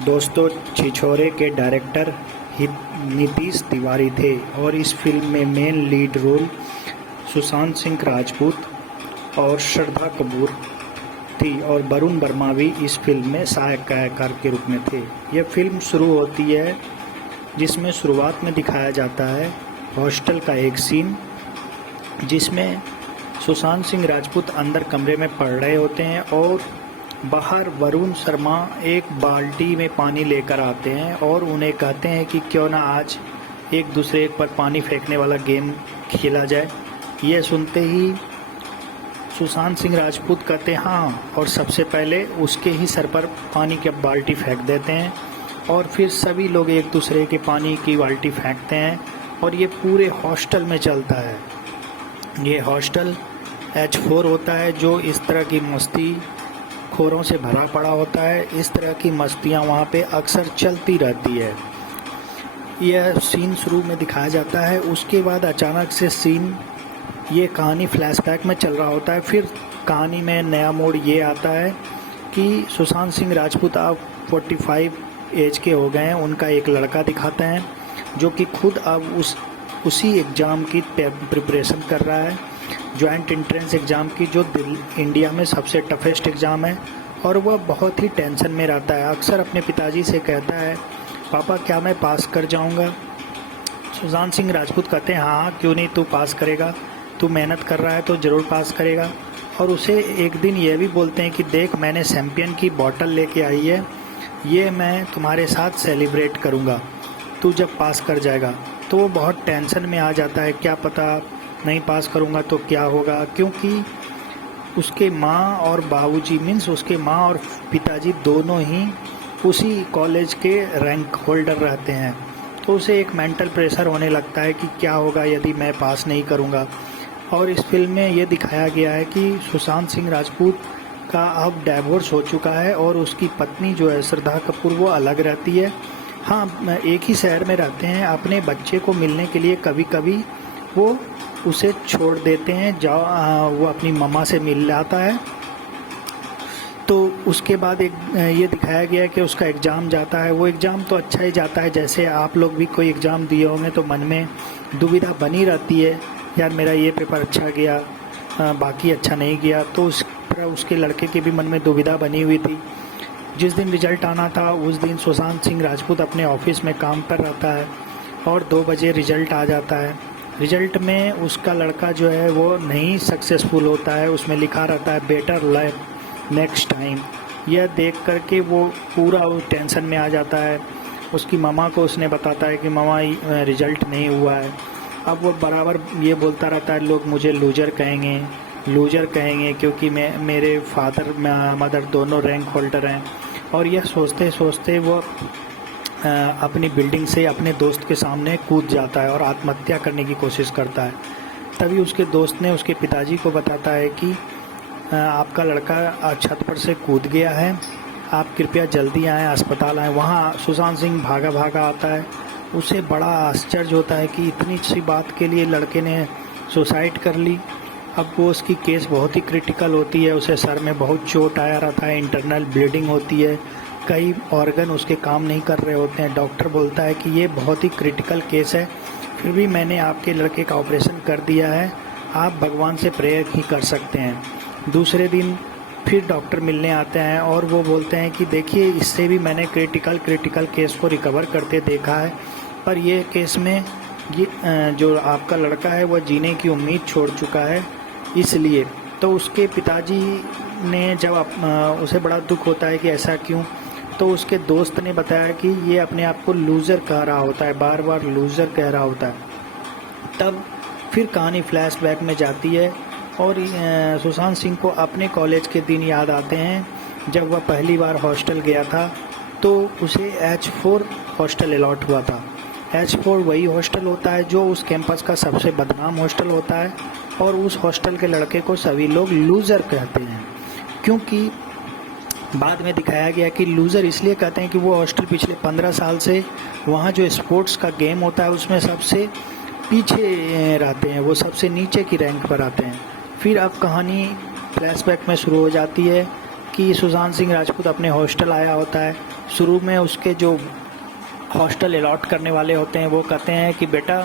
दोस्तों, छिछोरे के डायरेक्टर नीतीश तिवारी थे और इस फिल्म में main lead role Sushant Singh Rajput और श्रद्धा कपूर थी और वरुण वर्मा भी इस फिल्म में सहायक कलाकार के रूप में थे। यह फिल्म शुरू होती है जिसमें शुरुआत में दिखाया जाता है हॉस्टल का एक सीन, जिसमें सुशांत सिंह राजपूत अंदर कमरे में पढ़ रहे होते हैं और बाहर वरुण शर्मा एक बाल्टी में पानी लेकर आते हैं और उन्हें कहते हैं कि क्यों ना आज एक दूसरे पर पानी फेंकने वाला गेम खेला जाए। यह सुनते ही सुशांत सिंह राजपूत कहते हैं हाँ, और सबसे पहले उसके ही सर पर पानी की बाल्टी फेंक देते हैं और फिर सभी लोग एक दूसरे के पानी की बाल्टी फेंकते हैं और ये पूरे हॉस्टल में चलता है। ये हॉस्टल H4 होता है जो इस तरह की मस्ती खोरों से भरा पड़ा होता है। इस तरह की मस्तियाँ वहाँ पे अक्सर चलती रहती है। यह सीन शुरू में दिखाया जाता है, उसके बाद अचानक से सीन ये कहानी फ्लैशबैक में चल रहा होता है। फिर कहानी में नया मोड़ ये आता है कि सुशांत सिंह राजपूत अब 45 एज के हो गए हैं। उनका एक लड़का दिखाते हैं जो कि खुद अब उसी एग्ज़ाम की प्रिपरेशन कर रहा है, जॉइंट एंट्रेंस एग्ज़ाम की, जो इंडिया में सबसे टफेस्ट एग्ज़ाम है। और वह बहुत ही टेंशन में रहता है। अक्सर अपने पिताजी से कहता है, पापा क्या मैं पास कर जाऊंगा? सुशांत सिंह राजपूत कहते हैं हाँ, क्यों नहीं, तू पास करेगा, तू मेहनत कर रहा है तो ज़रूर पास करेगा। और उसे एक दिन यह भी बोलते हैं कि देख, मैंने चैम्पियन की बॉटल लेके आई है, ये मैं तुम्हारे साथ सेलिब्रेट करूँगा, तू जब पास कर जाएगा। तो वो बहुत टेंशन में आ जाता है, क्या पता नहीं पास करूँगा तो क्या होगा, क्योंकि उसके माँ और बाबूजी मीन्स उसके माँ और पिताजी दोनों ही उसी कॉलेज के रैंक होल्डर रहते हैं। तो उसे एक मेंटल प्रेशर होने लगता है कि क्या होगा यदि मैं पास नहीं करूँगा। और इस फिल्म में ये दिखाया गया है कि सुशांत सिंह राजपूत का अब डाइवोर्स हो चुका है और उसकी पत्नी जो है श्रद्धा कपूर, वो अलग रहती है। हाँ, एक ही शहर में रहते हैं। अपने बच्चे को मिलने के लिए कभी कभी वो उसे छोड़ देते हैं, वो अपनी मम्मा से मिल जाता है। तो उसके बाद एक ये दिखाया गया है कि उसका एग्ज़ाम जाता है। वो एग्ज़ाम तो अच्छा ही जाता है, जैसे आप लोग भी कोई एग्ज़ाम दिए होंगे तो मन में दुविधा बनी रहती है, यार मेरा ये पेपर अच्छा गया, बाकी अच्छा नहीं गया। तो उस तरह उसके लड़के के भी मन में दुविधा बनी हुई थी। जिस दिन रिज़ल्ट आना था उस दिन सुशांत सिंह राजपूत अपने ऑफिस में काम पर रहता है और 2 बजे रिज़ल्ट आ जाता है। रिज़ल्ट में उसका लड़का जो है वो नहीं सक्सेसफुल होता है, उसमें लिखा रहता है बेटर लक नेक्स्ट टाइम। यह देख करके वो पूरा टेंशन में आ जाता है। उसकी मामा को उसने बताता है कि मामा रिज़ल्ट नहीं हुआ है। अब वो बराबर ये बोलता रहता है, लोग मुझे लूजर कहेंगे क्योंकि मेरे फादर मदर दोनों रैंक होल्डर हैं। और यह सोचते सोचते वो अपनी बिल्डिंग से अपने दोस्त के सामने कूद जाता है और आत्महत्या करने की कोशिश करता है। तभी उसके दोस्त ने उसके पिताजी को बताता है कि आपका लड़का छत पर से कूद गया है, आप कृपया जल्दी आएँ, अस्पताल आएँ। वहाँ सुशांत सिंह भागा आता है। उसे बड़ा आश्चर्य होता है कि इतनी सी बात के लिए लड़के ने सुसाइड कर ली। अब वो उसकी केस बहुत ही क्रिटिकल होती है, उसे सर में बहुत चोट आया रहता है, इंटरनल ब्लीडिंग होती है, कई ऑर्गन उसके काम नहीं कर रहे होते हैं। डॉक्टर बोलता है कि ये बहुत ही क्रिटिकल केस है, फिर भी मैंने आपके लड़के का ऑपरेशन कर दिया है, आप भगवान से प्रेयर ही कर सकते हैं। दूसरे दिन फिर डॉक्टर मिलने आते हैं और वो बोलते हैं कि देखिए, इससे भी मैंने क्रिटिकल केस को रिकवर करते देखा है, पर ये केस में ये जो आपका लड़का है वह जीने की उम्मीद छोड़ चुका है। इसलिए तो उसके पिताजी ने जब उसे बड़ा दुख होता है कि ऐसा क्यों, तो उसके दोस्त ने बताया कि ये अपने आप को लूज़र कह रहा होता है, बार बार लूज़र कह रहा होता है। तब फिर कहानी फ्लैशबैक में जाती है और सुशांत सिंह को अपने कॉलेज के दिन याद आते हैं जब वह पहली बार हॉस्टल गया था। तो उसे H4 हॉस्टल अलॉट हुआ था। H4 वही हॉस्टल होता है जो उस कैंपस का सबसे बदनाम हॉस्टल होता है और उस हॉस्टल के लड़के को सभी लोग लूज़र कहते हैं, क्योंकि बाद में दिखाया गया कि लूज़र इसलिए कहते हैं कि वो हॉस्टल पिछले 15 साल से वहाँ जो स्पोर्ट्स का गेम होता है उसमें सबसे पीछे रहते हैं, वो सबसे नीचे की रैंक पर आते हैं। फिर अब कहानी फ्लैशबैक में शुरू हो जाती है कि सुशांत सिंह राजपूत अपने हॉस्टल आया होता है। शुरू में उसके जो हॉस्टल अलॉट करने वाले होते हैं वो कहते हैं कि बेटा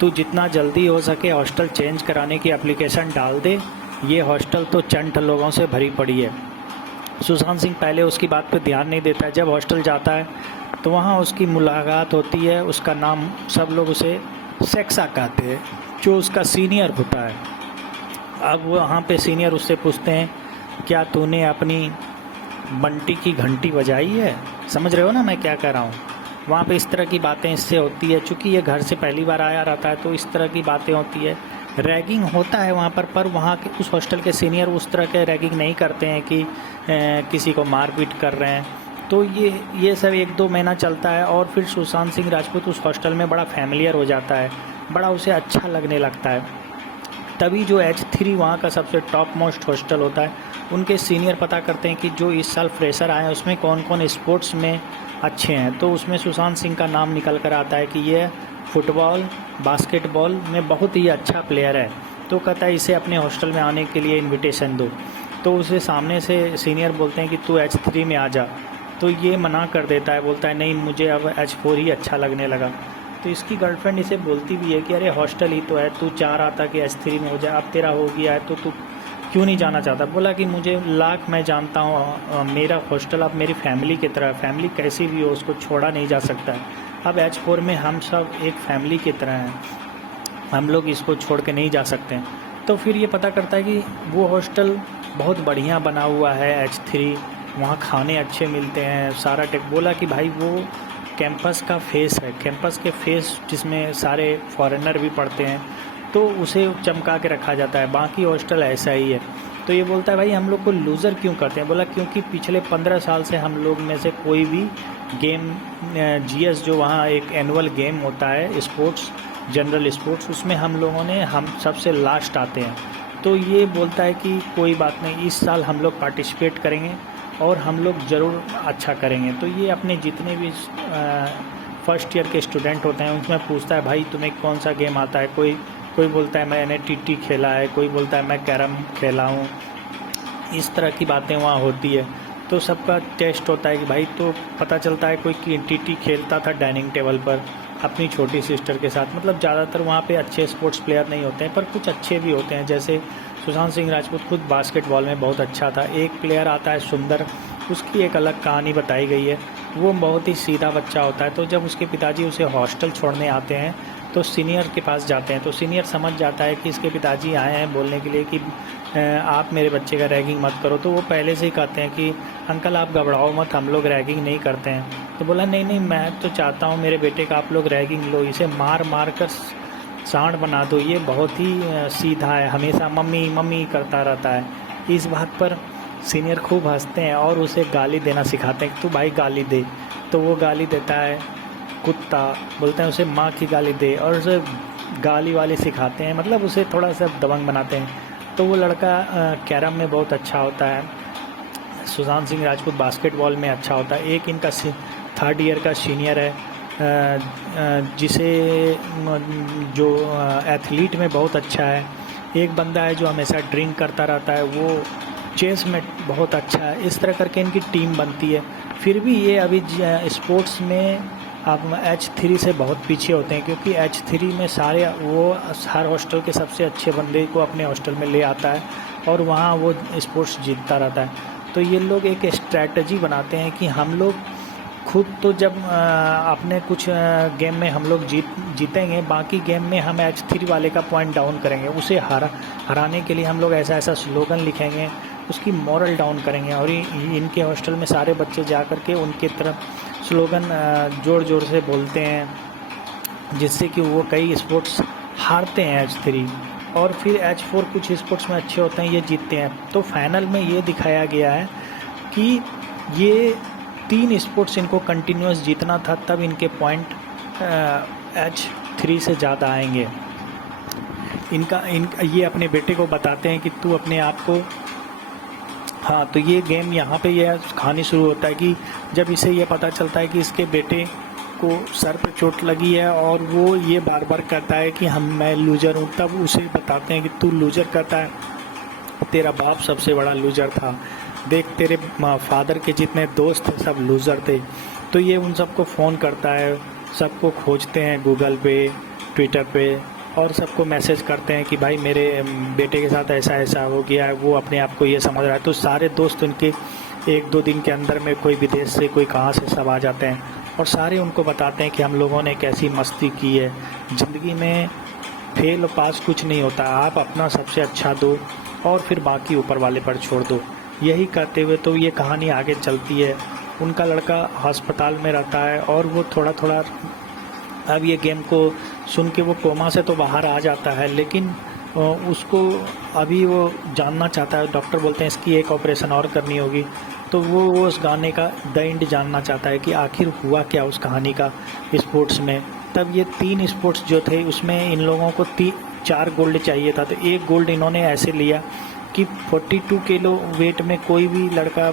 तू जितना जल्दी हो सके हॉस्टल चेंज कराने की एप्लीकेशन डाल दे, ये हॉस्टल तो चंट लोगों से भरी पड़ी है। सुशांत सिंह पहले उसकी बात पर ध्यान नहीं देता है। जब हॉस्टल जाता है तो वहाँ उसकी मुलाकात होती है, उसका नाम सब लोग उसे सेक्सा कहते हैं, जो उसका सीनियर होता है। अब वहाँ पे सीनियर उससे पूछते हैं क्या तूने अपनी बंटी की घंटी बजाई है? समझ रहे हो ना मैं क्या कह रहा हूँ? वहाँ पे इस तरह की बातें इससे होती है, चूँकि ये घर से पहली बार आया रहता है तो इस तरह की बातें होती है। रैगिंग होता है वहाँ पर वहाँ के उस हॉस्टल के सीनियर उस तरह के रैगिंग नहीं करते हैं कि किसी को मारपीट कर रहे हैं। तो ये सब 1-2 महीना चलता है और फिर सुशांत सिंह राजपूत उस हॉस्टल में बड़ा फैमिलियर हो जाता है, बड़ा उसे अच्छा लगने लगता है। तभी जो H3 वहाँ का सबसे टॉप मोस्ट हॉस्टल होता है, उनके सीनियर पता करते हैं कि जो इस साल फ्रेशर आए हैं उसमें कौन कौन स्पोर्ट्स में अच्छे हैं। तो उसमें सुशांत सिंह का नाम निकल कर आता है कि ये फुटबॉल बास्केटबॉल में बहुत ही अच्छा प्लेयर है। तो कहता है इसे अपने हॉस्टल में आने के लिए इनविटेशन दो। तो उसे सामने से सीनियर बोलते हैं कि तू H3 में आ जा। तो ये मना कर देता है, बोलता है नहीं मुझे अब H4 ही अच्छा लगने लगा। तो इसकी गर्लफ्रेंड इसे बोलती भी है कि अरे हॉस्टल ही तो है, तू चाह रहा था कि H3 में हो जाए, अब तेरा हो गया है तो तू क्यों नहीं जाना चाहता? बोला कि मुझे लाख मैं जानता हूँ, मेरा हॉस्टल अब मेरी फैमिली की तरह, फैमिली कैसी भी हो उसको छोड़ा नहीं जा सकता है। अब H4 में हम सब एक फैमिली की तरह हैं, हम लोग इसको छोड़ के नहीं जा सकते हैं। तो फिर ये पता करता है कि वो हॉस्टल बहुत बढ़िया बना हुआ है H3, वहाँ खाने अच्छे मिलते हैं, सारा टेक। बोला कि भाई वो कैंपस का फेस है, कैंपस के फेस जिसमें सारे फॉरेनर भी पढ़ते हैं, तो उसे चमका के रखा जाता है, बाकी हॉस्टल ऐसा ही है। तो ये बोलता है भाई हम लोग को लूज़र क्यों करते हैं? बोला क्योंकि पिछले 15 साल से हम लोग में से कोई भी गेम GS जो वहाँ एक एनुअल गेम होता है स्पोर्ट्स, जनरल स्पोर्ट्स, उसमें हम लोगों ने हम सबसे लास्ट आते हैं। तो ये बोलता है कि कोई बात नहीं, इस साल हम लोग पार्टिसिपेट करेंगे और हम लोग ज़रूर अच्छा करेंगे। तो ये अपने जितने भी फर्स्ट ईयर के स्टूडेंट होते हैं उसमें पूछता है भाई तुम्हें कौन सा गेम आता है? कोई बोलता है मैंने TT खेला है, कोई बोलता है मैं कैरम खेला हूँ। इस तरह की बातें वहाँ होती है। तो सबका टेस्ट होता है कि भाई, तो पता चलता है कोई TT खेलता था डाइनिंग टेबल पर अपनी छोटी सिस्टर के साथ। मतलब ज़्यादातर वहाँ पे अच्छे स्पोर्ट्स प्लेयर नहीं होते हैं, पर कुछ अच्छे भी होते हैं। जैसे सुशांत सिंह राजपूत खुद बास्केटबॉल में बहुत अच्छा था। एक प्लेयर आता है सुंदर, उसकी एक अलग कहानी बताई गई है। वो बहुत ही सीधा बच्चा होता है। तो जब उसके पिताजी उसे हॉस्टल छोड़ने आते हैं तो सीनियर के पास जाते हैं, तो सीनियर समझ जाता है कि इसके पिताजी आए हैं बोलने के लिए कि आप मेरे बच्चे का रैगिंग मत करो। तो वो पहले से ही कहते हैं कि अंकल आप घबराओ मत, हम लोग रैगिंग नहीं करते हैं। तो बोला नहीं मैं तो चाहता हूँ मेरे बेटे का आप लोग रैगिंग लो, इसे मार कर सांड बना दो, ये बहुत ही सीधा है, हमेशा मम्मी मम्मी करता रहता है। इस बात पर सीनियर खूब हंसते हैं और उसे गाली देना सिखाते हैं कि तू भाई गाली दे। तो वो गाली देता है, कुत्ता बोलते हैं उसे, माँ की गाली दे, और उसे गाली वाली सिखाते हैं, मतलब उसे थोड़ा सा दबंग बनाते हैं। तो वो लड़का कैरम में बहुत अच्छा होता है, सुशांत सिंह राजपूत बास्केटबॉल में अच्छा होता है। एक इनका 3rd ईयर का सीनियर है जिसे जो एथलीट में बहुत अच्छा है। एक बंदा है जो हमेशा ड्रिंक करता रहता है, वो चेस में बहुत अच्छा है। इस तरह करके इनकी टीम बनती है। फिर भी ये अभी स्पोर्ट्स में अब H3 से बहुत पीछे होते हैं, क्योंकि H3 में सारे वो हर हॉस्टल के सबसे अच्छे बंदे को अपने हॉस्टल में ले आता है और वहाँ वो स्पोर्ट्स जीतता रहता है। तो ये लोग एक स्ट्रैटेजी बनाते हैं कि हम लोग खुद तो जब अपने कुछ गेम में हम लोग जीतेंगे, बाकी गेम में हम H3 वाले का पॉइंट डाउन करेंगे, उसे हराने के लिए हम लोग ऐसा स्लोगन लिखेंगे, उसकी मॉरल डाउन करेंगे। और इनके हॉस्टल में सारे बच्चे जा कर के उनके तरफ स्लोगन ज़ोर से बोलते हैं, जिससे कि वो कई स्पोर्ट्स हारते हैं H3, और फिर H4 कुछ स्पोर्ट्स में अच्छे होते हैं, ये जीतते हैं। तो फाइनल में ये दिखाया गया है कि ये 3 स्पोर्ट्स इनको कंटिन्यूस जीतना था, तब इनके पॉइंट H3 से ज़्यादा आएंगे। ये अपने बेटे को बताते हैं कि तू अपने आप को, हाँ, तो ये गेम यहाँ पे यह कहानी शुरू होता है कि जब इसे ये पता चलता है कि इसके बेटे को सर पे चोट लगी है और वो ये बार बार कहता है कि मैं लूज़र हूँ, तब उसे बताते हैं कि तू लूज़र कहता है, तेरा बाप सबसे बड़ा लूज़र था। देख तेरे फादर के जितने दोस्त थे सब लूज़र थे। तो ये उन सबको फ़ोन करता है, सबको खोजते हैं गूगल पे, ट्विटर पे, और सबको मैसेज करते हैं कि भाई मेरे बेटे के साथ ऐसा ऐसा हो गया है। वो अपने आप को ये समझ रहा है। तो सारे दोस्त उनके 1-2 दिन के अंदर में कोई विदेश से कोई कहाँ से सब आ जाते हैं और सारे उनको बताते हैं कि हम लोगों ने कैसी मस्ती की है। ज़िंदगी में फेल और पास कुछ नहीं होता, आप अपना सबसे अच्छा दो और फिर बाकी ऊपर वाले पर छोड़ दो। यही कहते हुए तो ये कहानी आगे चलती है। उनका लड़का अस्पताल में रहता है और वो थोड़ा थोड़ा अब ये गेम को सुन के वो कोमा से तो बाहर आ जाता है, लेकिन उसको अभी वो जानना चाहता है। डॉक्टर बोलते हैं इसकी एक ऑपरेशन और करनी होगी। तो वो उस गाने का द एंड जानना चाहता है कि आखिर हुआ क्या उस कहानी का स्पोर्ट्स में। तब ये 3 स्पोर्ट्स जो थे उसमें इन लोगों को 4 गोल्ड चाहिए था। तो 1 गोल्ड इन्होंने ऐसे लिया कि 42 किलो वेट में कोई भी लड़का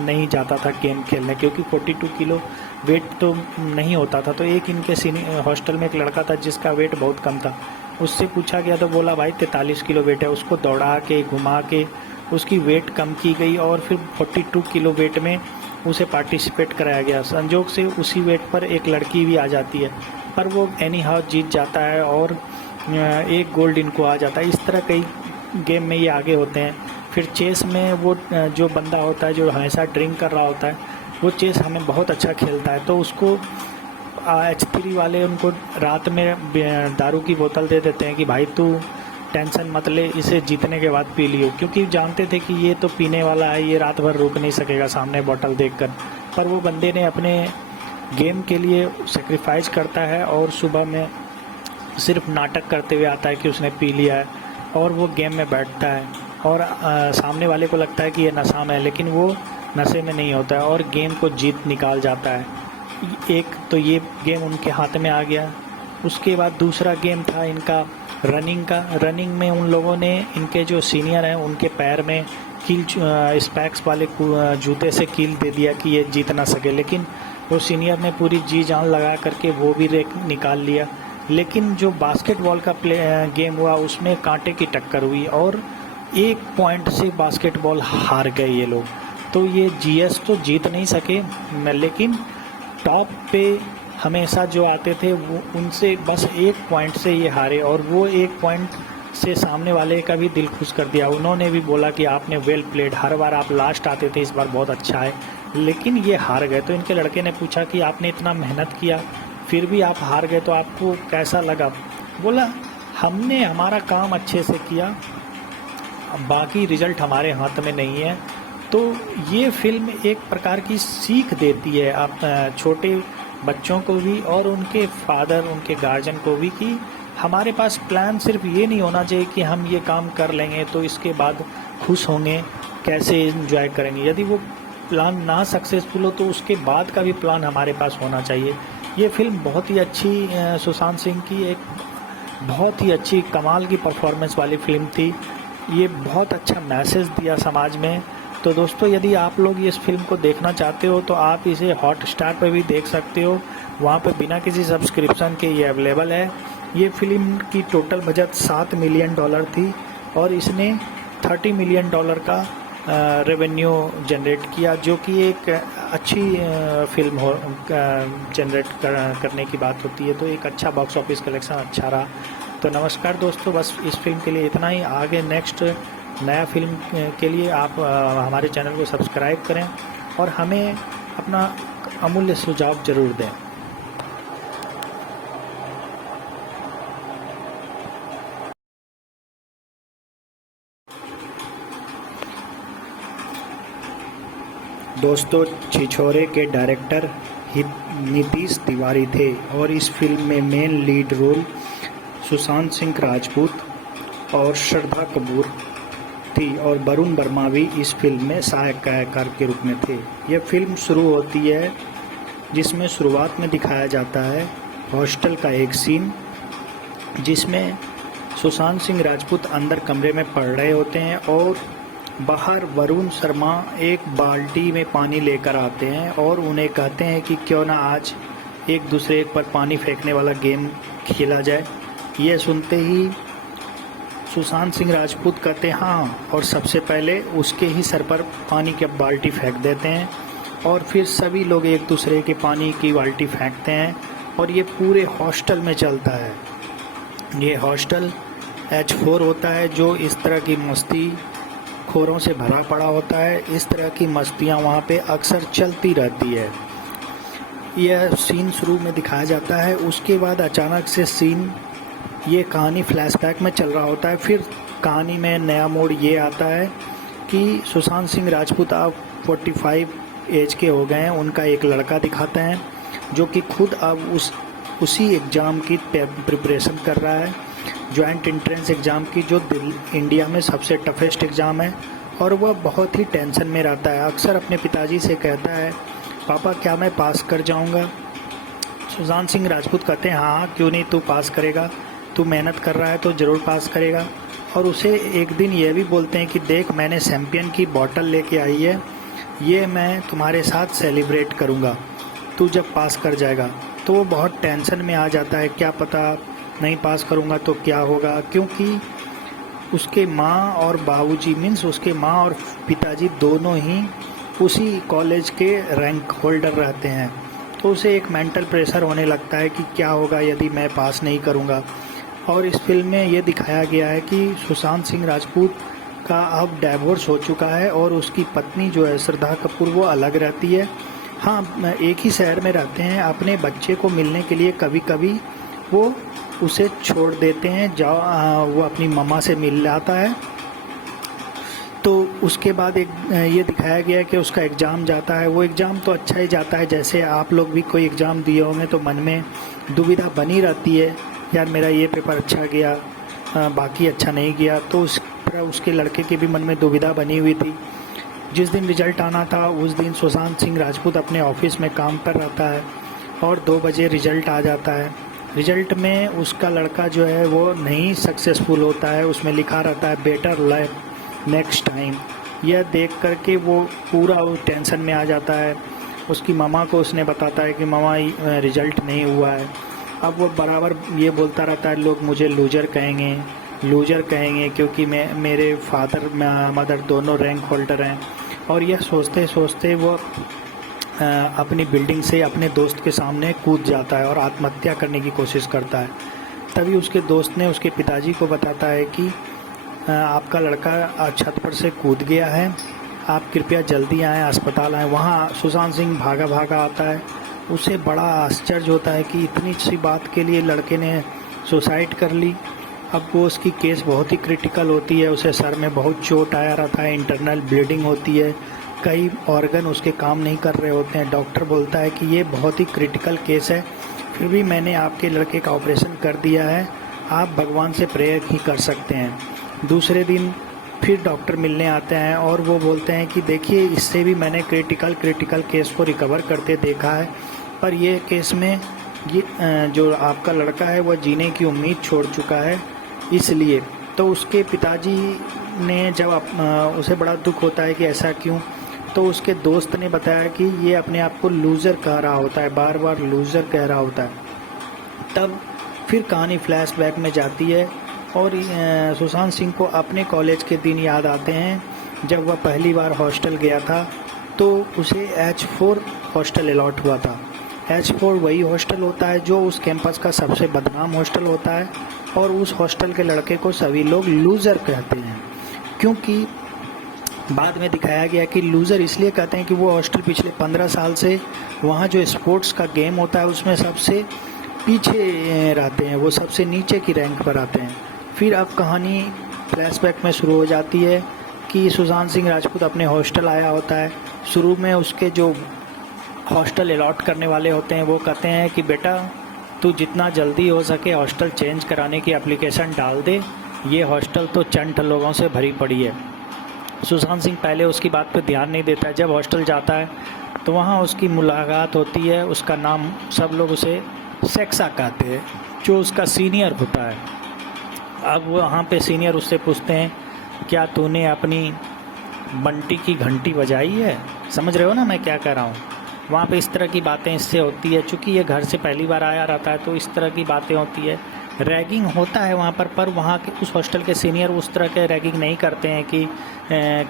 नहीं जाता था गेम खेलने, क्योंकि 42 किलो वेट तो नहीं होता था। तो एक इनके हॉस्टल में एक लड़का था जिसका वेट बहुत कम था, उससे पूछा गया तो बोला भाई 43 किलो वेट है। उसको दौड़ा के घुमा के उसकी वेट कम की गई और फिर 42 किलो वेट में उसे पार्टिसिपेट कराया गया। संजोग से उसी वेट पर एक लड़की भी आ जाती है, पर वो एनी हाउ जीत जाता है और 1 गोल्ड इनको आ जाता है। इस तरह कई गेम में ये आगे होते हैं। फिर चेस में वो जो बंदा होता है जो हमेशा ड्रिंक कर रहा होता है, वो चेस हमें बहुत अच्छा खेलता है। तो उसको H3 वाले उनको रात में दारू की बोतल दे देते हैं कि भाई तू टेंशन मत ले, इसे जीतने के बाद पी लियो, क्योंकि जानते थे कि ये तो पीने वाला है, ये रात भर रुक नहीं सकेगा सामने बोतल देखकर। पर वो बंदे ने अपने गेम के लिए सेक्रीफाइस करता है और सुबह में सिर्फ नाटक करते हुए आता है कि उसने पी लिया है और वो गेम में बैठता है और सामने वाले को लगता है कि ये नशा में है, लेकिन वो नशे में नहीं होता है और गेम को जीत निकाल जाता है। एक तो ये गेम उनके हाथ में आ गया। उसके बाद दूसरा गेम था इनका रनिंग का। रनिंग में उन लोगों ने, इनके जो सीनियर हैं उनके पैर में कील स्पैक्स वाले जूते से कील दे दिया कि ये जीत ना सके, लेकिन वो सीनियर ने पूरी जी जान लगा करके वो भी रेक निकाल लिया। लेकिन जो बास्केटबॉल का गेम हुआ उसमें कांटे की टक्कर हुई और 1 पॉइंट से बास्केटबॉल हार गए ये लोग। तो ये जीएस तो जीत नहीं सके, लेकिन टॉप पे हमेशा जो आते थे वो उनसे बस 1 पॉइंट से ये हारे और वो 1 पॉइंट से सामने वाले का भी दिल खुश कर दिया। उन्होंने भी बोला कि आपने वेल प्लेड, हर बार आप लास्ट आते थे, इस बार बहुत अच्छा है, लेकिन ये हार गए। तो इनके लड़के ने पूछा कि आपने इतना मेहनत किया फिर भी आप हार गए तो आपको कैसा लगा? बोला हमने हमारा काम अच्छे से किया, बाकी रिजल्ट हमारे हाथ में नहीं है। तो ये फिल्म एक प्रकार की सीख देती है आप छोटे बच्चों को भी और उनके फादर, उनके गार्जियन को भी, कि हमारे पास प्लान सिर्फ ये नहीं होना चाहिए कि हम ये काम कर लेंगे तो इसके बाद खुश होंगे, कैसे एंजॉय करेंगे। यदि वो प्लान ना सक्सेसफुल हो तो उसके बाद का भी प्लान हमारे पास होना चाहिए। ये फिल्म बहुत ही अच्छी, सुशांत सिंह की एक बहुत ही अच्छी कमाल की परफॉर्मेंस वाली फिल्म थी। ये बहुत अच्छा मैसेज दिया समाज में। तो दोस्तों, यदि आप लोग इस फिल्म को देखना चाहते हो तो आप इसे हॉटस्टार पर भी देख सकते हो, वहाँ पर बिना किसी सब्सक्रिप्शन के ये अवेलेबल है। ये फिल्म की टोटल बजट $7 मिलियन थी और इसने $30 मिलियन का रेवेन्यू जनरेट किया, जो कि एक अच्छी फिल्म हो जनरेट करने की बात होती है। तो एक अच्छा बॉक्स ऑफिस कलेक्शन अच्छा रहा। तो नमस्कार दोस्तों, बस इस फिल्म के लिए इतना ही। आगे नेक्स्ट नया फिल्म के लिए आप हमारे चैनल को सब्सक्राइब करें और हमें अपना अमूल्य सुझाव ज़रूर दें। दोस्तों, छिछोरे के डायरेक्टर नीतीश तिवारी थे और इस फिल्म में main lead role Sushant Singh Rajput और श्रद्धा कपूर थी और वरुण वर्मा भी इस फिल्म में सहायक कलाकार के रूप में थे। यह फिल्म शुरू होती है जिसमें शुरुआत में दिखाया जाता है हॉस्टल का एक सीन, जिसमें सुशांत सिंह राजपूत अंदर कमरे में पढ़ रहे होते हैं और बाहर वरुण शर्मा एक बाल्टी में पानी लेकर आते हैं और उन्हें कहते हैं कि क्यों ना आज एक दूसरे पर पानी फेंकने वाला गेम खेला जाए। यह सुनते ही सुशांत सिंह राजपूत कहते हैं हाँ, और सबसे पहले उसके ही सर पर पानी की बाल्टी फेंक देते हैं और फिर सभी लोग एक दूसरे के पानी की बाल्टी फेंकते हैं और ये पूरे हॉस्टल में चलता है। ये हॉस्टल H4 होता है जो इस तरह की मस्ती खोरों से भरा पड़ा होता है। इस तरह की मस्तियाँ वहाँ पे अक्सर चलती रहती है। यह सीन शुरू में दिखाया जाता है, उसके बाद अचानक से सीन ये कहानी फ्लैशबैक में चल रहा होता है। फिर कहानी में नया मोड़ ये आता है कि सुशांत सिंह राजपूत अब 45 एज के हो गए हैं। उनका एक लड़का दिखाते हैं जो कि खुद अब उसी एग्ज़ाम की प्रिपरेशन कर रहा है, जॉइंट एंट्रेंस एग्ज़ाम की, जो इंडिया में सबसे टफेस्ट एग्ज़ाम है। और वह बहुत ही टेंशन में रहता है। अक्सर अपने पिताजी से कहता है, पापा क्या मैं पास कर जाऊंगा? सुशांत सिंह राजपूत कहते हैं हाँ, क्यों नहीं, तू पास करेगा, तू मेहनत कर रहा है तो ज़रूर पास करेगा। और उसे एक दिन यह भी बोलते हैं कि देख, मैंने चैम्पियन की बॉटल लेके आई है, ये मैं तुम्हारे साथ सेलिब्रेट करूँगा, तू जब पास कर जाएगा। तो वो बहुत टेंशन में आ जाता है, क्या पता नहीं पास करूँगा तो क्या होगा, क्योंकि उसके माँ और बाबूजी मीन्स उसके माँ और पिताजी दोनों ही उसी कॉलेज के रैंक होल्डर रहते हैं। तो उसे एक मेंटल प्रेशर होने लगता है कि क्या होगा यदि मैं पास नहीं करूँगा। और इस फिल्म में ये दिखाया गया है कि सुशांत सिंह राजपूत का अब डिवोर्स हो चुका है और उसकी पत्नी जो है श्रद्धा कपूर, वो अलग रहती है। हाँ, एक ही शहर में रहते हैं। अपने बच्चे को मिलने के लिए कभी कभी वो उसे छोड़ देते हैं, वो अपनी मम्मा से मिल जाता है। तो उसके बाद एक ये दिखाया गया है कि उसका एग्ज़ाम जाता है। वो एग्ज़ाम तो अच्छा ही जाता है, जैसे आप लोग भी कोई एग्ज़ाम दिए होंगे तो मन में दुविधा बनी रहती है, यार मेरा ये पेपर अच्छा गया, बाकी अच्छा नहीं गया। तो उस तरह उसके लड़के के भी मन में दुविधा बनी हुई थी। जिस दिन रिज़ल्ट आना था उस दिन सुशांत सिंह राजपूत अपने ऑफिस में काम पर रहता है और 2 बजे रिज़ल्ट आ जाता है। रिज़ल्ट में उसका लड़का जो है वो नहीं सक्सेसफुल होता है, उसमें लिखा रहता है बेटर लक नेक्स्ट टाइम। यह देख करके वो पूरा टेंशन में आ जाता है। उसकी मामा को उसने बताता है कि मामा रिज़ल्ट नहीं हुआ है। अब वो बराबर ये बोलता रहता है, लोग मुझे लूजर कहेंगे क्योंकि मेरे फादर मदर दोनों रैंक होल्डर हैं। और यह सोचते सोचते वो अपनी बिल्डिंग से अपने दोस्त के सामने कूद जाता है और आत्महत्या करने की कोशिश करता है। तभी उसके दोस्त ने उसके पिताजी को बताता है कि आपका लड़का छत पर से कूद गया है, आप कृपया जल्दी आएँ, अस्पताल आएँ। वहाँ सुशांत सिंह भागा भागा आता है। उसे बड़ा आश्चर्य होता है कि इतनी सी बात के लिए लड़के ने सुसाइड कर ली। अब वो उसकी केस बहुत ही क्रिटिकल होती है, उसे सर में बहुत चोट आया रहता है, इंटरनल ब्लीडिंग होती है, कई ऑर्गन उसके काम नहीं कर रहे होते हैं। डॉक्टर बोलता है कि ये बहुत ही क्रिटिकल केस है, फिर भी मैंने आपके लड़के का ऑपरेशन कर दिया है, आप भगवान से प्रेयर ही कर सकते हैं। दूसरे दिन फिर डॉक्टर मिलने आते हैं और वो बोलते हैं कि देखिए, इससे भी मैंने क्रिटिकल केस को रिकवर करते देखा है, पर ये केस में ये जो आपका लड़का है वह जीने की उम्मीद छोड़ चुका है। इसलिए तो उसके पिताजी ने जब उसे बड़ा दुख होता है कि ऐसा क्यों, तो उसके दोस्त ने बताया कि ये अपने आप को लूज़र कह रहा होता है, बार बार लूज़र कह रहा होता है। तब फिर कहानी फ्लैशबैक में जाती है और सुशांत सिंह को अपने कॉलेज के दिन याद आते हैं जब वह पहली बार हॉस्टल गया था। तो उसे H4 हॉस्टल अलॉट हुआ था। H4 वही हॉस्टल होता है जो उस कैंपस का सबसे बदनाम हॉस्टल होता है और उस हॉस्टल के लड़के को सभी लोग लूज़र कहते हैं, क्योंकि बाद में दिखाया गया कि लूज़र इसलिए कहते हैं कि वो हॉस्टल पिछले 15 साल से वहाँ जो स्पोर्ट्स का गेम होता है उसमें सबसे पीछे रहते हैं, वो सबसे नीचे की रैंक पर आते हैं। फिर अब कहानी फ्लैशबैक में शुरू हो जाती है कि सुशांत सिंह राजपूत अपने हॉस्टल आया होता है। शुरू में उसके जो हॉस्टल अलॉट करने वाले होते हैं वो कहते हैं कि बेटा, तू जितना जल्दी हो सके हॉस्टल चेंज कराने की एप्लीकेशन डाल दे, ये हॉस्टल तो चंट लोगों से भरी पड़ी है। सुशांत सिंह पहले उसकी बात पर ध्यान नहीं देता है। जब हॉस्टल जाता है तो वहाँ उसकी मुलाकात होती है। उसका नाम सब लोग उसे सेक्सा कहते हैं, जो उसका सीनियर होता है। अब वहाँ पे सीनियर उससे पूछते हैं, क्या तूने अपनी बंटी की घंटी बजाई है? समझ रहे हो ना मैं क्या कह रहा हूँ? वहाँ पे इस तरह की बातें इससे होती है। चूँकि ये घर से पहली बार आया रहता है तो इस तरह की बातें होती है। रैगिंग होता है वहाँ पर वहाँ के उस हॉस्टल के सीनियर उस तरह के रैगिंग नहीं करते हैं कि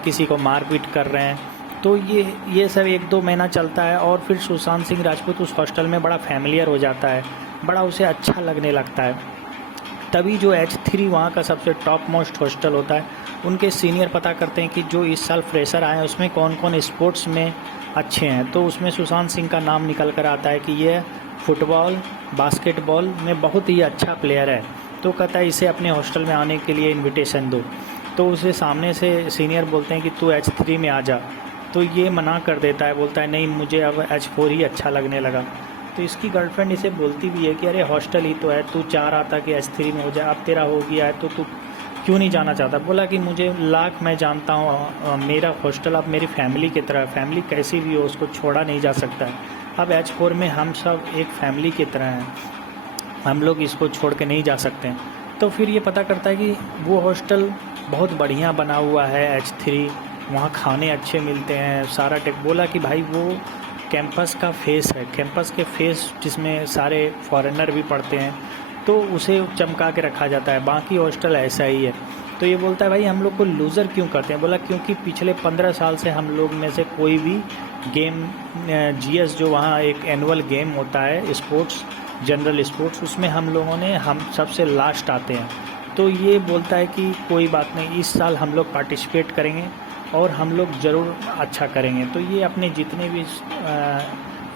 किसी को मारपीट कर रहे हैं। तो ये सब 1-2 महीना चलता है और फिर सुशांत सिंह राजपूत उस हॉस्टल में बड़ा फैमिलियर हो जाता है, बड़ा उसे अच्छा लगने लगता है। तभी जो H3 वहाँ का सबसे टॉप मोस्ट हॉस्टल होता है, उनके सीनियर पता करते हैं कि जो इस साल फ्रेशर आए हैं उसमें कौन कौन स्पोर्ट्स में अच्छे हैं। तो उसमें सुशांत सिंह का नाम निकल कर आता है कि ये फुटबॉल बास्केटबॉल में बहुत ही अच्छा प्लेयर है। तो कहता है इसे अपने हॉस्टल में आने के लिए इनविटेशन दो। तो उसे सामने से सीनियर बोलते हैं कि तू H3 में आ जा। तो ये मना कर देता है, बोलता है नहीं मुझे अब H4 ही अच्छा लगने लगा। तो इसकी गर्लफ्रेंड इसे बोलती भी है कि अरे हॉस्टल ही तो है, तू चाह रहा था कि H3 में हो जाए, अब तेरा हो गया है तो तू क्यों नहीं जाना चाहता। बोला कि मुझे लाख मैं जानता हूँ, मेरा हॉस्टल अब मेरी फैमिली की तरह, फैमिली कैसी भी हो उसको छोड़ा नहीं जा सकता है। अब H4 में हम सब एक फैमिली की तरह हैं, हम लोग इसको छोड़ के नहीं जा सकते हैं। तो फिर ये पता करता है कि वो हॉस्टल बहुत बढ़िया बना हुआ है H3, वहाँ खाने अच्छे मिलते हैं, सारा टेक। बोला कि भाई वो कैंपस का फेस है, कैंपस के फेस जिसमें सारे फॉरेनर भी पढ़ते हैं, तो उसे चमका के रखा जाता है। बाकी हॉस्टल ऐसा ही है। तो ये बोलता है भाई हम लोग को लूज़र क्यों करते हैं। बोला क्योंकि पिछले 15 साल से हम लोग में से कोई भी गेम GS जो वहाँ एक एनुअल गेम होता है स्पोर्ट्स, जनरल स्पोर्ट्स, उसमें हम लोगों ने हम सबसे लास्ट आते हैं। तो ये बोलता है कि कोई बात नहीं, इस साल हम लोग पार्टिसिपेट करेंगे और हम लोग ज़रूर अच्छा करेंगे। तो ये अपने जितने भी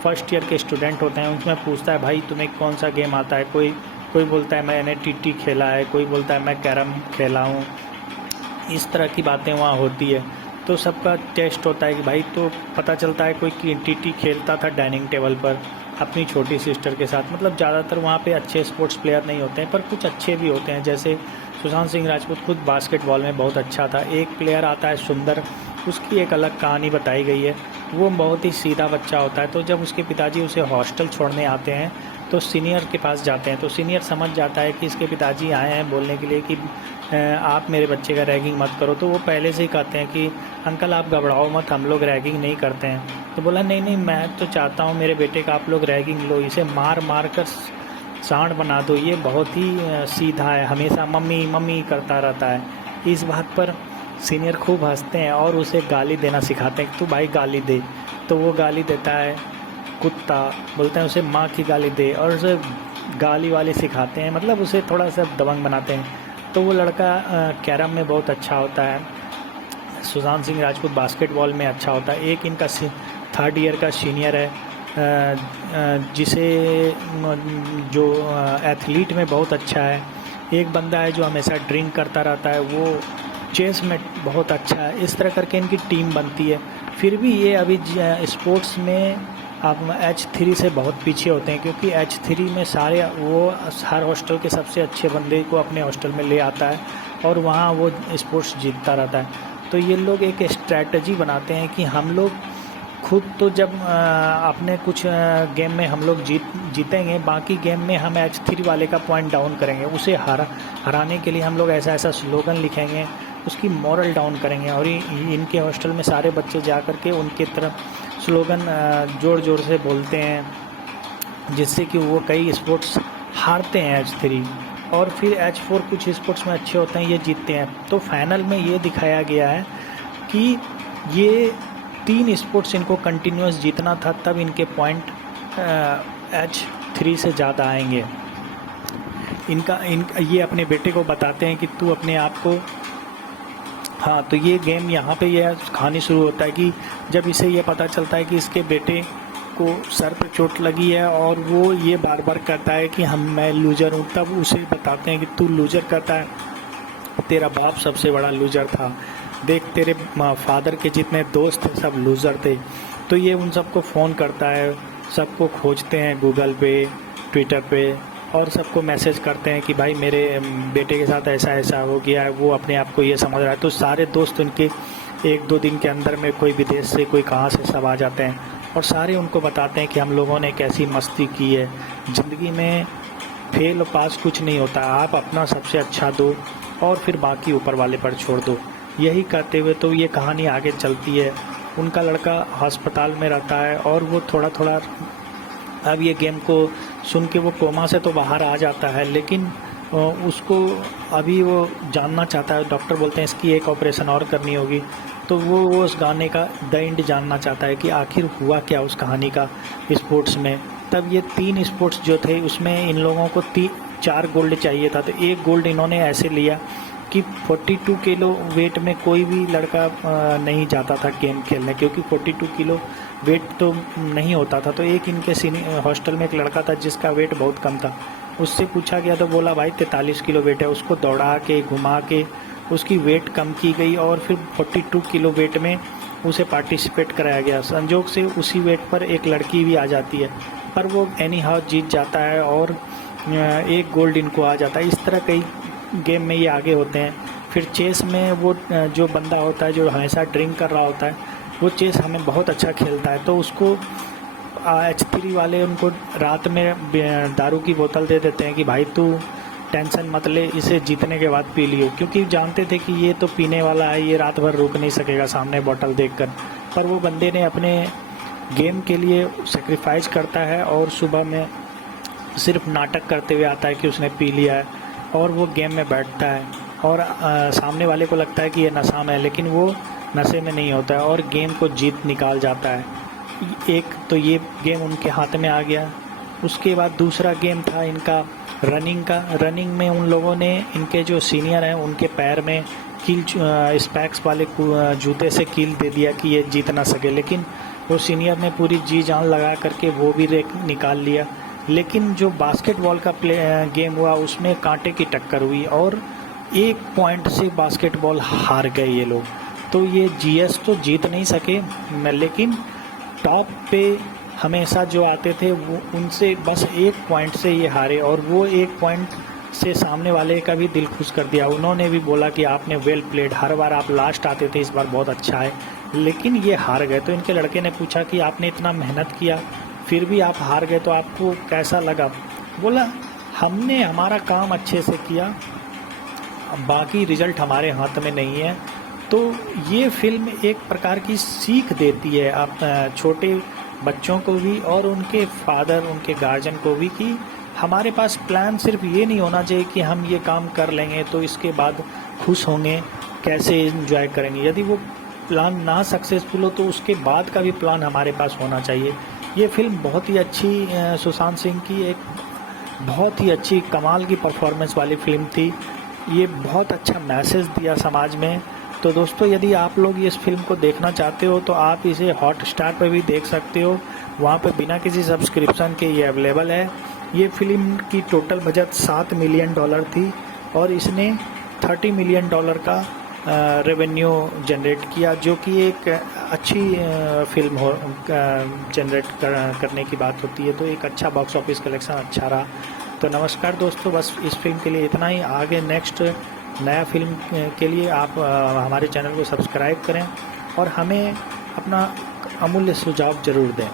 फर्स्ट ईयर के स्टूडेंट होते हैं उसमें पूछता है भाई तुम्हें कौन सा गेम आता है। कोई बोलता है मैंने TT खेला है, कोई बोलता है मैं कैरम खेला हूँ। इस तरह की बातें वहाँ होती है। तो सबका टेस्ट होता है कि भाई, तो पता चलता है कोई TT खेलता था डाइनिंग टेबल पर अपनी छोटी सिस्टर के साथ। मतलब ज़्यादातर वहाँ पे अच्छे स्पोर्ट्स प्लेयर नहीं होते हैं, पर कुछ अच्छे भी होते हैं। जैसे सुशांत सिंह राजपूत खुद बास्केटबॉल में बहुत अच्छा था। एक प्लेयर आता है सुंदर, उसकी एक अलग कहानी बताई गई है। वो बहुत ही सीधा बच्चा होता है। तो जब उसके पिताजी उसे हॉस्टल छोड़ने आते हैं तो सीनियर के पास जाते हैं। तो सीनियर समझ जाता है कि इसके पिताजी आए हैं बोलने के लिए कि आप मेरे बच्चे का रैगिंग मत करो। तो वो पहले से ही कहते हैं कि अंकल आप घबराओ मत, हम लोग रैगिंग नहीं करते हैं। तो बोला नहीं मैं तो चाहता हूँ मेरे बेटे का आप लोग रैगिंग लो, इसे मार कर सांड बना दो, ये बहुत ही सीधा है, हमेशा मम्मी मम्मी करता रहता है। इस बात पर सीनियर खूब हंसते हैं और उसे गाली देना सिखाते हैं कि तू भाई गाली दे। तो वो गाली देता है, कुत्ता बोलते हैं उसे, माँ की गाली दे, और उसे गाली वाली सिखाते हैं, मतलब उसे थोड़ा सा दबंग बनाते हैं। तो वो लड़का कैरम में बहुत अच्छा होता है, सुशांत सिंह राजपूत बास्केटबॉल में अच्छा होता है। एक इनका 3rd ईयर का सीनियर है जिसे जो एथलीट में बहुत अच्छा है। एक बंदा है जो हमेशा ड्रिंक करता रहता है, वो चेस में बहुत अच्छा है। इस तरह करके इनकी टीम बनती है। फिर भी ये अभी स्पोर्ट्स में आप H3 से बहुत पीछे होते हैं, क्योंकि H3 में सारे वो हर हॉस्टल के सबसे अच्छे बंदे को अपने हॉस्टल में ले आता है और वहाँ वो स्पोर्ट्स जीतता रहता है। तो ये लोग एक स्ट्रैटेजी बनाते हैं कि हम लोग खुद तो जब अपने कुछ गेम में हम लोग जीतेंगे, बाकी गेम में हम H3 वाले का पॉइंट डाउन करेंगे, उसे हराने के लिए हम लोग ऐसा स्लोगन लिखेंगे, उसकी मॉरल डाउन करेंगे। और इनके हॉस्टल में सारे बच्चे जा कर के उनके तरफ स्लोगन ज़ोर ज़ोर से बोलते हैं, जिससे कि वो कई स्पोर्ट्स हारते हैं H3, और फिर H4 कुछ स्पोर्ट्स में अच्छे होते हैं, ये जीतते हैं। तो फाइनल में ये दिखाया गया है कि ये 3 स्पोर्ट्स इनको कंटिन्यूस जीतना था, तब इनके पॉइंट H3 से ज़्यादा आएंगे। ये अपने बेटे को बताते हैं कि तू अपने आप को, हाँ, तो ये गेम यहाँ पे यह कहानी शुरू होता है कि जब इसे ये पता चलता है कि इसके बेटे को सर पे चोट लगी है और वो ये बार बार कहता है कि मैं लूज़र हूँ, तब उसे बताते हैं कि तू लूज़र कहता है, तेरा बाप सबसे बड़ा लूज़र था, देख तेरे फादर के जितने दोस्त थे सब लूज़र थे। तो ये उन सबको फ़ोन करता है, सबको खोजते हैं गूगल पे, ट्विटर पे, और सबको मैसेज करते हैं कि भाई मेरे बेटे के साथ ऐसा ऐसा हो गया है। वो अपने आप को ये समझ रहा है। तो सारे दोस्त उनके 1-2 दिन के अंदर में, कोई विदेश से कोई कहाँ से, सब आ जाते हैं और सारे उनको बताते हैं कि हम लोगों ने कैसी मस्ती की है। ज़िंदगी में फेल और पास कुछ नहीं होता, आप अपना सबसे अच्छा दो और फिर बाकी ऊपर वाले पर छोड़ दो। यही कहते हुए तो ये कहानी आगे चलती है। उनका लड़का अस्पताल में रहता है और वो थोड़ा थोड़ा अब ये गेम को सुन के वो कोमा से तो बाहर आ जाता है, लेकिन उसको अभी वो जानना चाहता है। डॉक्टर बोलते हैं इसकी एक ऑपरेशन और करनी होगी, तो वो उस गाने का द एंड जानना चाहता है कि आखिर हुआ क्या उस कहानी का स्पोर्ट्स में। तब ये 3 स्पोर्ट्स जो थे उसमें इन लोगों को 4 गोल्ड चाहिए था, तो 1 गोल्ड इन्होंने ऐसे लिया कि 42 किलो वेट में कोई भी लड़का नहीं जाता था गेम खेलने, क्योंकि 42 किलो वेट तो नहीं होता था। तो एक इनके हॉस्टल में एक लड़का था जिसका वेट बहुत कम था, उससे पूछा गया तो बोला भाई 43 किलो वेट है। उसको दौड़ा के घुमा के उसकी वेट कम की गई और फिर 42 किलो वेट में उसे पार्टिसिपेट कराया गया। संजोग से उसी वेट पर एक लड़की भी आ जाती है, पर वो एनी हाउ जीत जाता है और 1 गोल्ड इनको आ जाता है। इस तरह कई गेम में ये आगे होते हैं। फिर चेस में वो जो बंदा होता है जो हमेशा ड्रिंक कर रहा होता है, वो चेस हमें बहुत अच्छा खेलता है, तो उसको H3 वाले उनको रात में दारू की बोतल दे देते हैं कि भाई तू टेंशन मत ले, इसे जीतने के बाद पी लियो, क्योंकि जानते थे कि ये तो पीने वाला है, ये रात भर रुक नहीं सकेगा सामने बोतल देखकर। पर वो बंदे ने अपने गेम के लिए सेक्रीफाइस करता है और सुबह में सिर्फ नाटक करते हुए आता है कि उसने पी लिया है, और वो गेम में बैठता है और सामने वाले को लगता है कि ये नशा में है, लेकिन वो नशे में नहीं होता है और गेम को जीत निकाल जाता है। एक तो ये गेम उनके हाथ में आ गया। उसके बाद दूसरा गेम था इनका रनिंग का। रनिंग में उन लोगों ने, इनके जो सीनियर हैं उनके पैर में कील स्पैक्स वाले जूते से कील दे दिया कि ये जीत ना सके, लेकिन वो सीनियर ने पूरी जी जान लगा करके वो भी रेक निकाल लिया। लेकिन जो बास्केटबॉल का गेम हुआ उसमें कांटे की टक्कर हुई और 1 पॉइंट से बास्केटबॉल हार गए ये लोग। तो ये जीएस तो जीत नहीं सके, लेकिन टॉप पे हमेशा जो आते थे वो उनसे बस 1 पॉइंट से ये हारे, और वो 1 पॉइंट से सामने वाले का भी दिल खुश कर दिया। उन्होंने भी बोला कि आपने वेल प्लेड, हर बार आप लास्ट आते थे, इस बार बहुत अच्छा है, लेकिन ये हार गए। तो इनके लड़के ने पूछा कि आपने इतना मेहनत किया फिर भी आप हार गए, तो आपको कैसा लगा? बोला हमने हमारा काम अच्छे से किया, बाकी रिजल्ट हमारे हाथ में नहीं है। तो ये फिल्म एक प्रकार की सीख देती है आप छोटे बच्चों को भी और उनके फादर, उनके गार्जियन को भी, कि हमारे पास प्लान सिर्फ ये नहीं होना चाहिए कि हम ये काम कर लेंगे तो इसके बाद खुश होंगे, कैसे एंजॉय करेंगे। यदि वो प्लान ना सक्सेसफुल हो तो उसके बाद का भी प्लान हमारे पास होना चाहिए। ये फिल्म बहुत ही अच्छी, सुशांत सिंह की एक बहुत ही अच्छी कमाल की परफॉर्मेंस वाली फिल्म थी। ये बहुत अच्छा मैसेज दिया समाज में। तो दोस्तों, यदि आप लोग इस फिल्म को देखना चाहते हो तो आप इसे हॉटस्टार पर भी देख सकते हो, वहाँ पर बिना किसी सब्सक्रिप्शन के ये अवेलेबल है। ये फिल्म की टोटल बजट $7 मिलियन थी और इसने $30 मिलियन का रेवेन्यू जनरेट किया, जो कि एक अच्छी फिल्म हो जनरेट करने की बात होती है। तो एक अच्छा बॉक्स ऑफिस कलेक्शन अच्छा रहा। तो नमस्कार दोस्तों, बस इस फिल्म के लिए इतना ही। आगे नेक्स्ट नया फिल्म के लिए आप हमारे चैनल को सब्सक्राइब करें और हमें अपना अमूल्य सुझाव ज़रूर दें।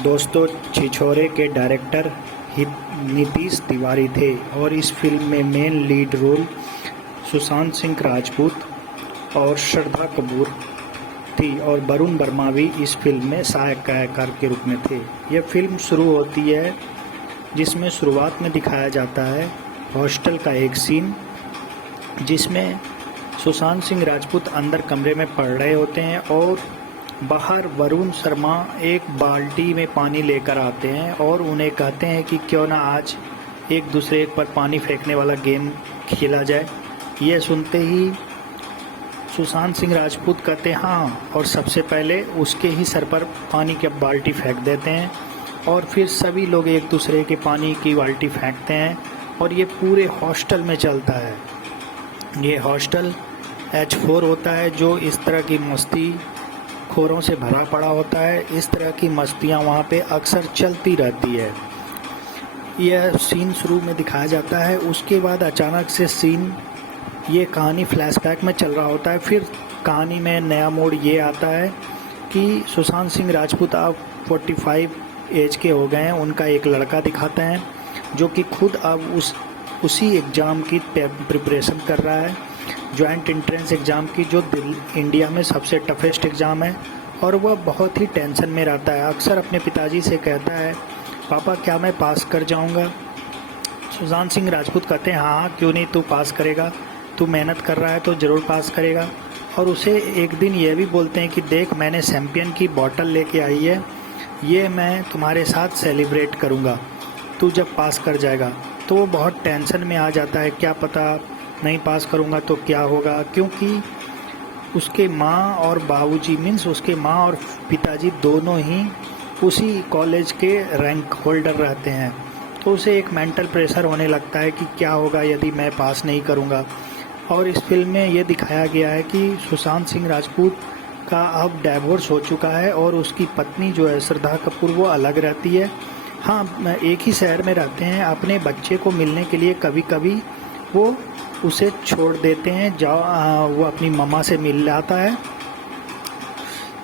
दोस्तों, छिछोरे के डायरेक्टर नीतीश तिवारी थे और इस फिल्म में main lead role Sushant Singh Rajput और श्रद्धा कपूर थी, और वरुण वर्मा भी इस फिल्म में सहायक कलाकार के रूप में थे। यह फिल्म शुरू होती है जिसमें शुरुआत में दिखाया जाता है हॉस्टल का एक सीन, जिसमें सुशांत सिंह राजपूत अंदर कमरे में पढ़ रहे होते हैं और बाहर वरुण शर्मा एक बाल्टी में पानी लेकर आते हैं और उन्हें कहते हैं कि क्यों ना आज एक दूसरे पर पानी फेंकने वाला गेम खेला जाए। यह सुनते ही सुशांत सिंह राजपूत कहते हैं हाँ, और सबसे पहले उसके ही सर पर पानी की बाल्टी फेंक देते हैं और फिर सभी लोग एक दूसरे के पानी की बाल्टी फेंकते हैं और ये पूरे हॉस्टल में चलता है। ये हॉस्टल H4 होता है जो इस तरह की मस्ती खोरों से भरा पड़ा होता है। इस तरह की मस्तियाँ वहाँ पे अक्सर चलती रहती है। यह सीन शुरू में दिखाया जाता है। उसके बाद अचानक से सीन, ये कहानी फ्लैशबैक में चल रहा होता है। फिर कहानी में नया मोड़ ये आता है कि सुशांत सिंह राजपूत अब 45 एज के हो गए हैं। उनका एक लड़का दिखाते हैं जो कि खुद अब उसी एग्ज़ाम की प्रिपरेशन कर रहा है, जॉइंट एंट्रेंस एग्ज़ाम की, जो इंडिया में सबसे टफेस्ट एग्ज़ाम है। और वह बहुत ही टेंशन में रहता है। अक्सर अपने पिताजी से कहता है, पापा क्या मैं पास कर जाऊंगा? सुशांत सिंह राजपूत कहते हैं, हाँ क्यों नहीं, तू पास करेगा, तू मेहनत कर रहा है तो ज़रूर पास करेगा। और उसे एक दिन ये भी बोलते हैं कि देख, मैंने चैम्पियन की बॉटल लेके आई है, ये मैं तुम्हारे साथ सेलिब्रेट करूँगा तू जब पास कर जाएगा। तो वो बहुत टेंशन में आ जाता है, क्या पता नहीं पास करूँगा तो क्या होगा, क्योंकि उसके माँ और बाबूजी, मीन्स उसके माँ और पिताजी दोनों ही उसी कॉलेज के रैंक होल्डर रहते हैं। तो उसे एक मेंटल प्रेशर होने लगता है कि क्या होगा यदि मैं पास नहीं करूँगा। और इस फिल्म में ये दिखाया गया है कि सुशांत सिंह राजपूत का अब डाइवोर्स हो चुका है और उसकी पत्नी जो है श्रद्धा कपूर, वो अलग रहती है। हाँ, एक ही शहर में रहते हैं। अपने बच्चे को मिलने के लिए कभी कभी वो उसे छोड़ देते हैं, वो अपनी मम्मा से मिल जाता है।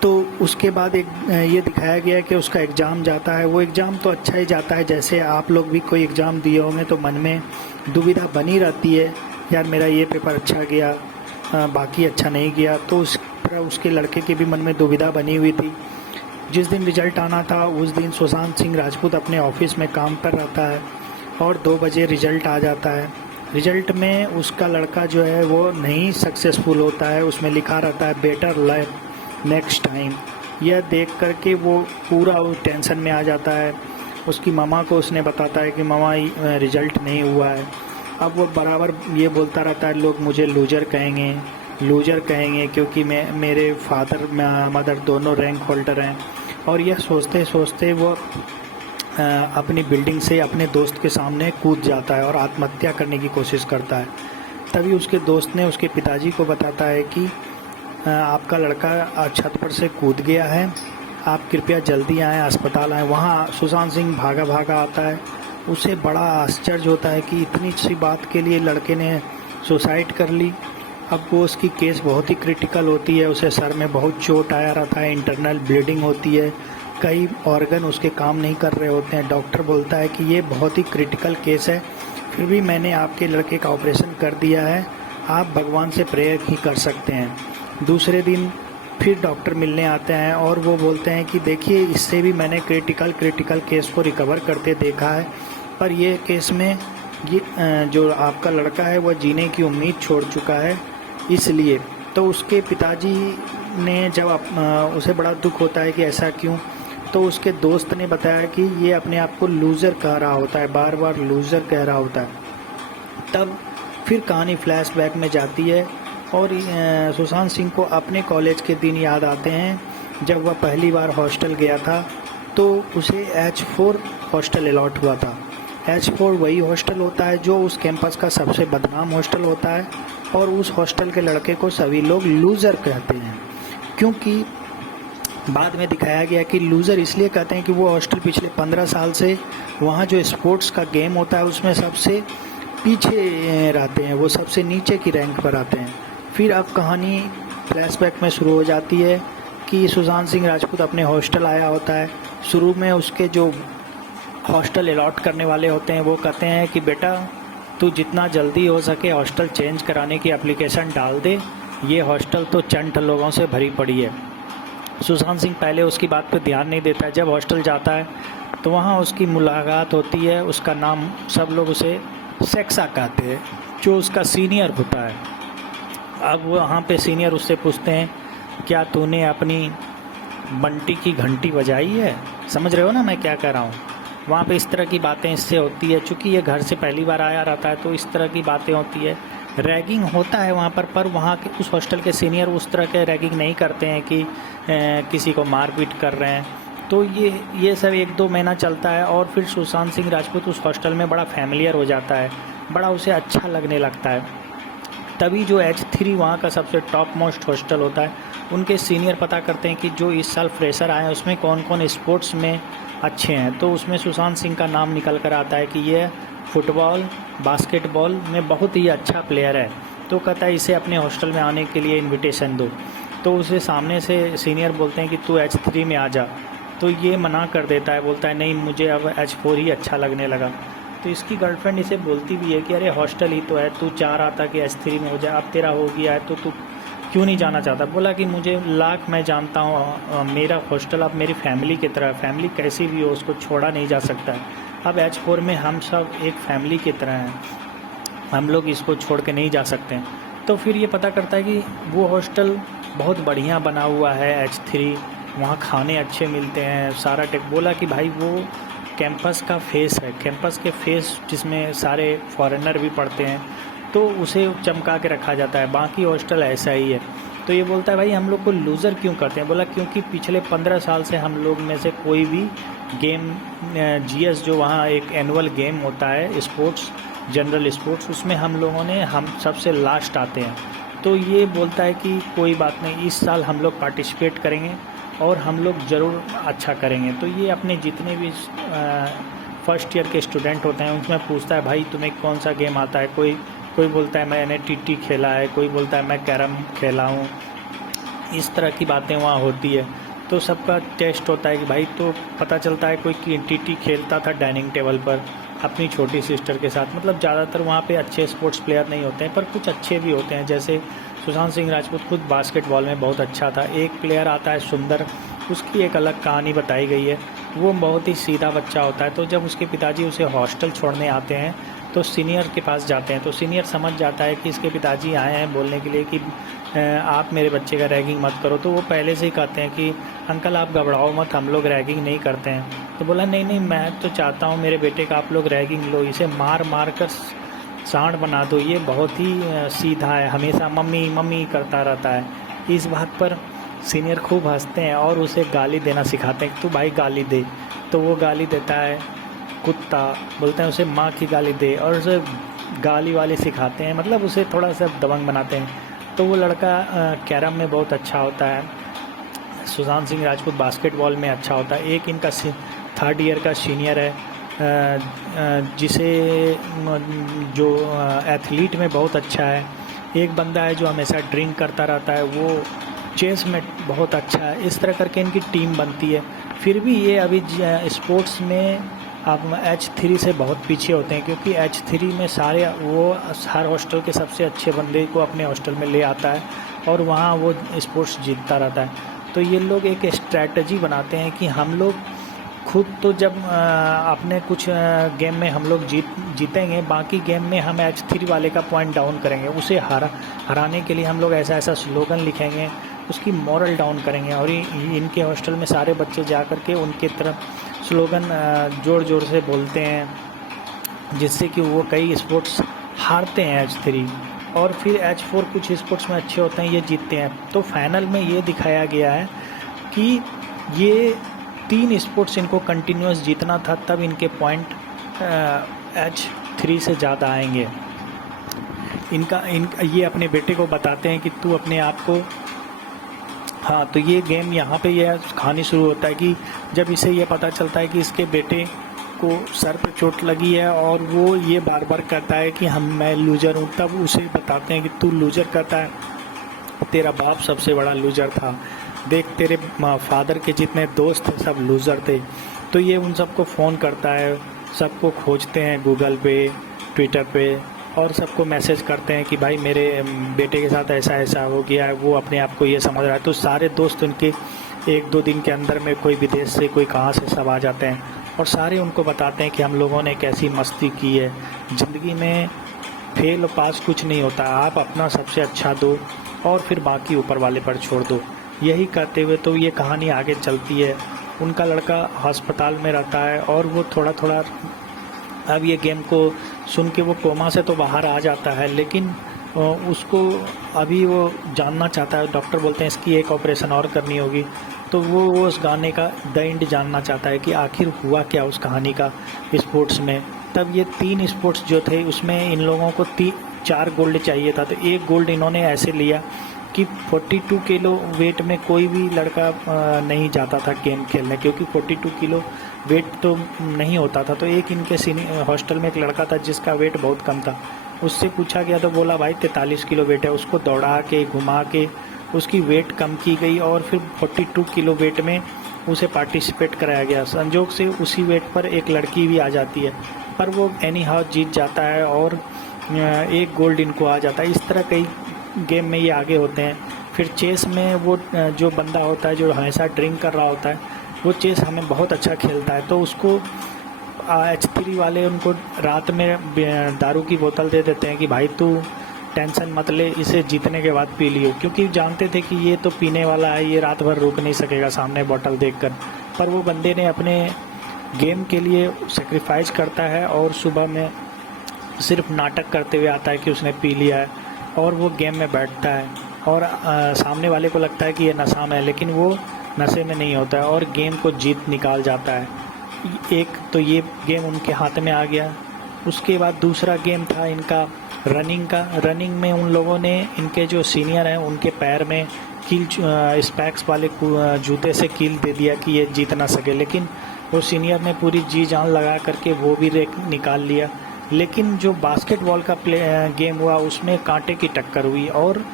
तो उसके बाद एक ये दिखाया गया है कि उसका एग्ज़ाम जाता है। वो एग्ज़ाम तो अच्छा ही जाता है, जैसे आप लोग भी कोई एग्ज़ाम दिए होंगे तो मन में दुविधा बनी रहती है, यार मेरा ये पेपर अच्छा गया, बाकी अच्छा नहीं गया। तो उस तरह उसके लड़के के भी मन में दुविधा बनी हुई थी। जिस दिन रिज़ल्ट आना था उस दिन सुशांत सिंह राजपूत अपने ऑफिस में काम कर रहता है और 2 बजे रिज़ल्ट आ जाता है। रिज़ल्ट में उसका लड़का जो है वो नहीं सक्सेसफुल होता है, उसमें लिखा रहता है बेटर लक नेक्स्ट टाइम। यह देख कर के वो पूरा टेंशन में आ जाता है। उसकी मामा को उसने बताता है कि मामा रिज़ल्ट नहीं हुआ है। अब वो बराबर ये बोलता रहता है, लोग मुझे लूजर कहेंगे क्योंकि मेरे फादर मदर दोनों रैंक होल्डर हैं। और यह सोचते सोचते वो अपनी बिल्डिंग से अपने दोस्त के सामने कूद जाता है और आत्महत्या करने की कोशिश करता है। तभी उसके दोस्त ने उसके पिताजी को बताता है कि आपका लड़का छत पर से कूद गया है, आप कृपया जल्दी आएँ, अस्पताल आएँ। वहाँ सुशांत सिंह भागा आता है। उसे बड़ा आश्चर्य होता है कि इतनी सी बात के लिए लड़के ने सुसाइड कर ली। अब वो उसकी केस बहुत ही क्रिटिकल होती है, उसे सर में बहुत चोट आया रहता है, इंटरनल ब्लीडिंग होती है, कई ऑर्गन उसके काम नहीं कर रहे होते हैं। डॉक्टर बोलता है कि ये बहुत ही क्रिटिकल केस है, फिर भी मैंने आपके लड़के का ऑपरेशन कर दिया है, आप भगवान से प्रेयर ही कर सकते हैं। दूसरे दिन फिर डॉक्टर मिलने आते हैं और वो बोलते हैं कि देखिए, इससे भी मैंने क्रिटिकल केस को रिकवर करते देखा है, पर ये केस में ये जो आपका लड़का है वह जीने की उम्मीद छोड़ चुका है। इसलिए तो उसके पिताजी ने जब उसे बड़ा दुख होता है कि ऐसा क्यों, तो उसके दोस्त ने बताया कि ये अपने आप को लूज़र कह रहा होता है, बार बार लूज़र कह रहा होता है। तब फिर कहानी फ्लैशबैक में जाती है और सुशांत सिंह को अपने कॉलेज के दिन याद आते हैं जब वह पहली बार हॉस्टल गया था। तो उसे H4 हॉस्टल अलॉट हुआ था। H4 वही हॉस्टल होता है जो उस कैंपस का सबसे बदनाम हॉस्टल होता है और उस हॉस्टल के लड़के को सभी लोग लूज़र कहते हैं, क्योंकि बाद में दिखाया गया कि लूज़र इसलिए कहते हैं कि वो हॉस्टल पिछले 15 साल से वहाँ जो स्पोर्ट्स का गेम होता है उसमें सबसे पीछे रहते हैं, वो सबसे नीचे की रैंक पर आते हैं। फिर अब कहानी फ्लैशबैक में शुरू हो जाती है कि सुशांत सिंह राजपूत अपने हॉस्टल आया होता है। शुरू में उसके जो हॉस्टल अलॉट करने वाले होते हैं वो कहते हैं कि बेटा तू जितना जल्दी हो सके हॉस्टल चेंज कराने की एप्लीकेशन डाल दे, ये हॉस्टल तो चंट लोगों से भरी पड़ी है। सुशांत सिंह पहले उसकी बात पर ध्यान नहीं देता है। जब हॉस्टल जाता है तो वहाँ उसकी मुलाकात होती है। उसका नाम सब लोग उसे सेक्सा कहते हैं, जो उसका सीनियर होता है। अब वहाँ पे सीनियर उससे पूछते हैं, क्या तूने अपनी बंटी की घंटी बजाई है? समझ रहे हो ना मैं क्या कह रहा हूँ? वहाँ पे इस तरह की बातें इससे होती है। चूँकि ये घर से पहली बार आया रहता है तो इस तरह की बातें होती है। रैगिंग होता है वहाँ पर वहाँ के उस हॉस्टल के सीनियर उस तरह के रैगिंग नहीं करते हैं कि किसी को मारपीट कर रहे हैं। तो ये सब 1-2 महीना चलता है और फिर सुशांत सिंह राजपूत उस हॉस्टल में बड़ा फैमिलियर हो जाता है, बड़ा उसे अच्छा लगने लगता है। तभी जो H3 वहाँ का सबसे टॉप मोस्ट हॉस्टल होता है, उनके सीनियर पता करते हैं कि जो इस साल फ्रेशर आए हैं उसमें कौन कौन स्पोर्ट्स में अच्छे हैं। तो उसमें सुशांत सिंह का नाम निकल कर आता है कि ये फुटबॉल बास्केटबॉल में बहुत ही अच्छा प्लेयर है। तो कहता है इसे अपने हॉस्टल में आने के लिए इनविटेशन दो। तो उसे सामने से सीनियर बोलते हैं कि तू H3 में आ जा। तो ये मना कर देता है, बोलता है नहीं मुझे अब H4 ही अच्छा लगने लगा। तो इसकी गर्लफ्रेंड इसे बोलती भी है कि अरे हॉस्टल ही तो है, तू चाह रहा था कि H3 में हो जाए, अब तेरा हो गया है तो तू क्यों नहीं जाना चाहता। बोला कि मुझे लाख मैं जानता हूँ मेरा हॉस्टल अब मेरी फैमिली की तरह, फैमिली कैसी भी हो उसको छोड़ा नहीं जा सकता है। अब H4 में हम सब एक फैमिली की तरह हैं, हम लोग इसको छोड़ के नहीं जा सकते हैं। तो फिर ये पता करता है कि वो हॉस्टल बहुत बढ़िया बना हुआ है H3, वहाँ खाने अच्छे मिलते हैं, सारा टेक। बोला कि भाई वो कैंपस का फेस है, कैंपस के फेस जिसमें सारे फॉरेनर भी पढ़ते हैं, तो उसे चमका के रखा जाता है। बाकी हॉस्टल ऐसा ही है। तो ये बोलता है भाई हम लोग को लूज़र क्यों करते हैं। बोला क्योंकि पिछले 15 साल से हम लोग में से कोई भी गेम GS जो वहाँ एक एनुअल गेम होता है स्पोर्ट्स, जनरल स्पोर्ट्स, उसमें हम लोगों ने हम सबसे लास्ट आते हैं। तो ये बोलता है कि कोई बात नहीं, इस साल हम लोग पार्टिसिपेट करेंगे और हम लोग ज़रूर अच्छा करेंगे। तो ये अपने जितने भी फर्स्ट ईयर के स्टूडेंट होते हैं उनमें पूछता है भाई तुम्हें कौन सा गेम आता है। कोई बोलता है मैंने TT खेला है, कोई बोलता है मैं कैरम खेला हूँ। इस तरह की बातें वहाँ होती है। तो सबका टेस्ट होता है कि भाई, तो पता चलता है कोई TT खेलता था डाइनिंग टेबल पर अपनी छोटी सिस्टर के साथ। मतलब ज़्यादातर वहाँ पे अच्छे स्पोर्ट्स प्लेयर नहीं होते हैं, पर कुछ अच्छे भी होते हैं। जैसे सुशांत सिंह राजपूत खुद बास्केटबॉल में बहुत अच्छा था। एक प्लेयर आता है सुंदर, उसकी एक अलग कहानी बताई गई है। वो बहुत ही सीधा बच्चा होता है। तो जब उसके पिताजी उसे हॉस्टल छोड़ने आते हैं तो सीनियर के पास जाते हैं। तो सीनियर समझ जाता है कि इसके पिताजी आए हैं बोलने के लिए कि आप मेरे बच्चे का रैगिंग मत करो। तो वो पहले से ही कहते हैं कि अंकल आप घबराओ मत, हम लोग रैगिंग नहीं करते हैं। तो बोला नहीं मैं तो चाहता हूँ मेरे बेटे का आप लोग रैगिंग लो, इसे मार कर सांड बना दो, ये बहुत ही सीधा है, हमेशा मम्मी मम्मी करता रहता है। इस बात पर सीनियर खूब हंसते हैं और उसे गाली देना सिखाते हैं कि तू भाई गाली दे। तो वो गाली देता है, कुत्ता बोलते हैं उसे, माँ की गाली दे, और उसे गाली वाली सिखाते हैं, मतलब उसे थोड़ा सा दबंग बनाते हैं। तो वो लड़का कैरम में बहुत अच्छा होता है, सुशांत सिंह राजपूत बास्केटबॉल में अच्छा होता है। एक इनका 3rd ईयर का सीनियर है जिसे जो एथलीट में बहुत अच्छा है। एक बंदा है जो हमेशा ड्रिंक करता रहता है, वो चेस में बहुत अच्छा है। इस तरह करके इनकी टीम बनती है। फिर भी ये अभी स्पोर्ट्स में आप H3 से बहुत पीछे होते हैं, क्योंकि H3 में सारे वो हर हॉस्टल के सबसे अच्छे बंदे को अपने हॉस्टल में ले आता है और वहाँ वो स्पोर्ट्स जीतता रहता है। तो ये लोग एक स्ट्रैटेजी बनाते हैं कि हम लोग खुद तो जब अपने कुछ गेम में हम लोग जीतेंगे, बाकी गेम में हम H3 वाले का पॉइंट डाउन करेंगे, उसे हराने के लिए हम लोग ऐसा स्लोगन लिखेंगे, उसकी मॉरल डाउन करेंगे। और इनके हॉस्टल में सारे बच्चे जा कर के उनके तरफ स्लोगन ज़ोर से बोलते हैं, जिससे कि वो कई स्पोर्ट्स हारते हैं H3, और फिर H4 कुछ स्पोर्ट्स में अच्छे होते हैं, ये जीतते हैं। तो फाइनल में ये दिखाया गया है कि ये 3 स्पोर्ट्स इनको कंटिन्यूस जीतना था, तब इनके पॉइंट H3 से ज़्यादा आएंगे। ये अपने बेटे को बताते हैं कि तू अपने आप को, हाँ, तो ये गेम यहाँ पे यह कहानी शुरू होता है कि जब इसे ये पता चलता है कि इसके बेटे को सर पे चोट लगी है और वो ये बार बार कहता है कि मैं लूज़र हूँ, तब उसे बताते हैं कि तू लूज़र कहता है, तेरा बाप सबसे बड़ा लूज़र था, देख तेरे फादर के जितने दोस्त थे सब लूज़र थे। तो ये उन सबको फ़ोन करता है, सबको खोजते हैं गूगल पे, ट्विटर पे, और सबको मैसेज करते हैं कि भाई मेरे बेटे के साथ ऐसा हो गया है। वो अपने आप को ये समझ रहा है। तो सारे दोस्त उनके 1-2 दिन के अंदर में कोई विदेश से कोई कहाँ से सब आ जाते हैं और सारे उनको बताते हैं कि हम लोगों ने कैसी मस्ती की है। ज़िंदगी में फेल और पास कुछ नहीं होता, आप अपना सबसे अच्छा दो और फिर बाकी ऊपर वाले पर छोड़ दो। यही कहते हुए तो ये कहानी आगे चलती है। उनका लड़का अस्पताल में रहता है और वो थोड़ा अब ये गेम को सुन के वो कोमा से तो बाहर आ जाता है, लेकिन उसको अभी वो जानना चाहता है। डॉक्टर बोलते हैं इसकी एक ऑपरेशन और करनी होगी। तो वो उस गाने का द एंड जानना चाहता है कि आखिर हुआ क्या उस कहानी का स्पोर्ट्स में। तब ये 3 स्पोर्ट्स जो थे उसमें इन लोगों को 4 गोल्ड चाहिए था। तो 1 गोल्ड इन्होंने ऐसे लिया कि 42 किलो वेट में कोई भी लड़का नहीं जाता था गेम खेलने, क्योंकि 42 किलो वेट तो नहीं होता था। तो एक इनके हॉस्टल में एक लड़का था जिसका वेट बहुत कम था, उससे पूछा गया तो बोला भाई 43 किलो वेट है। उसको दौड़ा के घुमा के उसकी वेट कम की गई और फिर 42 किलो वेट में उसे पार्टिसिपेट कराया गया। संजोग से उसी वेट पर एक लड़की भी आ जाती है, पर वो एनी हाउ जीत जाता है और एक गोल्ड इनको आ जाता है। इस तरह कई गेम में ये आगे होते हैं। फिर चेस में वो जो बंदा होता है जो हमेशा ड्रिंक कर रहा होता है, वो चेस हमें बहुत अच्छा खेलता है, तो उसको H3 वाले उनको रात में दारू की बोतल दे देते हैं कि भाई तू टेंशन मत ले, इसे जीतने के बाद पी लियो, क्योंकि जानते थे कि ये तो पीने वाला है, ये रात भर रुक नहीं सकेगा सामने बोतल देखकर। पर वो बंदे ने अपने गेम के लिए सेक्रीफाइस करता है और सुबह में सिर्फ नाटक करते हुए आता है कि उसने पी लिया है और वो गेम में बैठता है और सामने वाले को लगता है कि ये नशा में है, लेकिन वो नशे में नहीं होता है और गेम को जीत निकाल जाता है। एक तो ये गेम उनके हाथ में आ गया। उसके बाद दूसरा गेम था इनका रनिंग का। रनिंग में उन लोगों ने, इनके जो सीनियर हैं, उनके पैर में कील स्पैक्स वाले जूते से कील दे दिया कि ये जीत ना सके, लेकिन वो सीनियर ने पूरी जी जान लगा करके वो भी रेक निकाल लिया। लेकिन जो बास्केटबॉल का गेम हुआ उसमें कांटे की टक्कर हुई और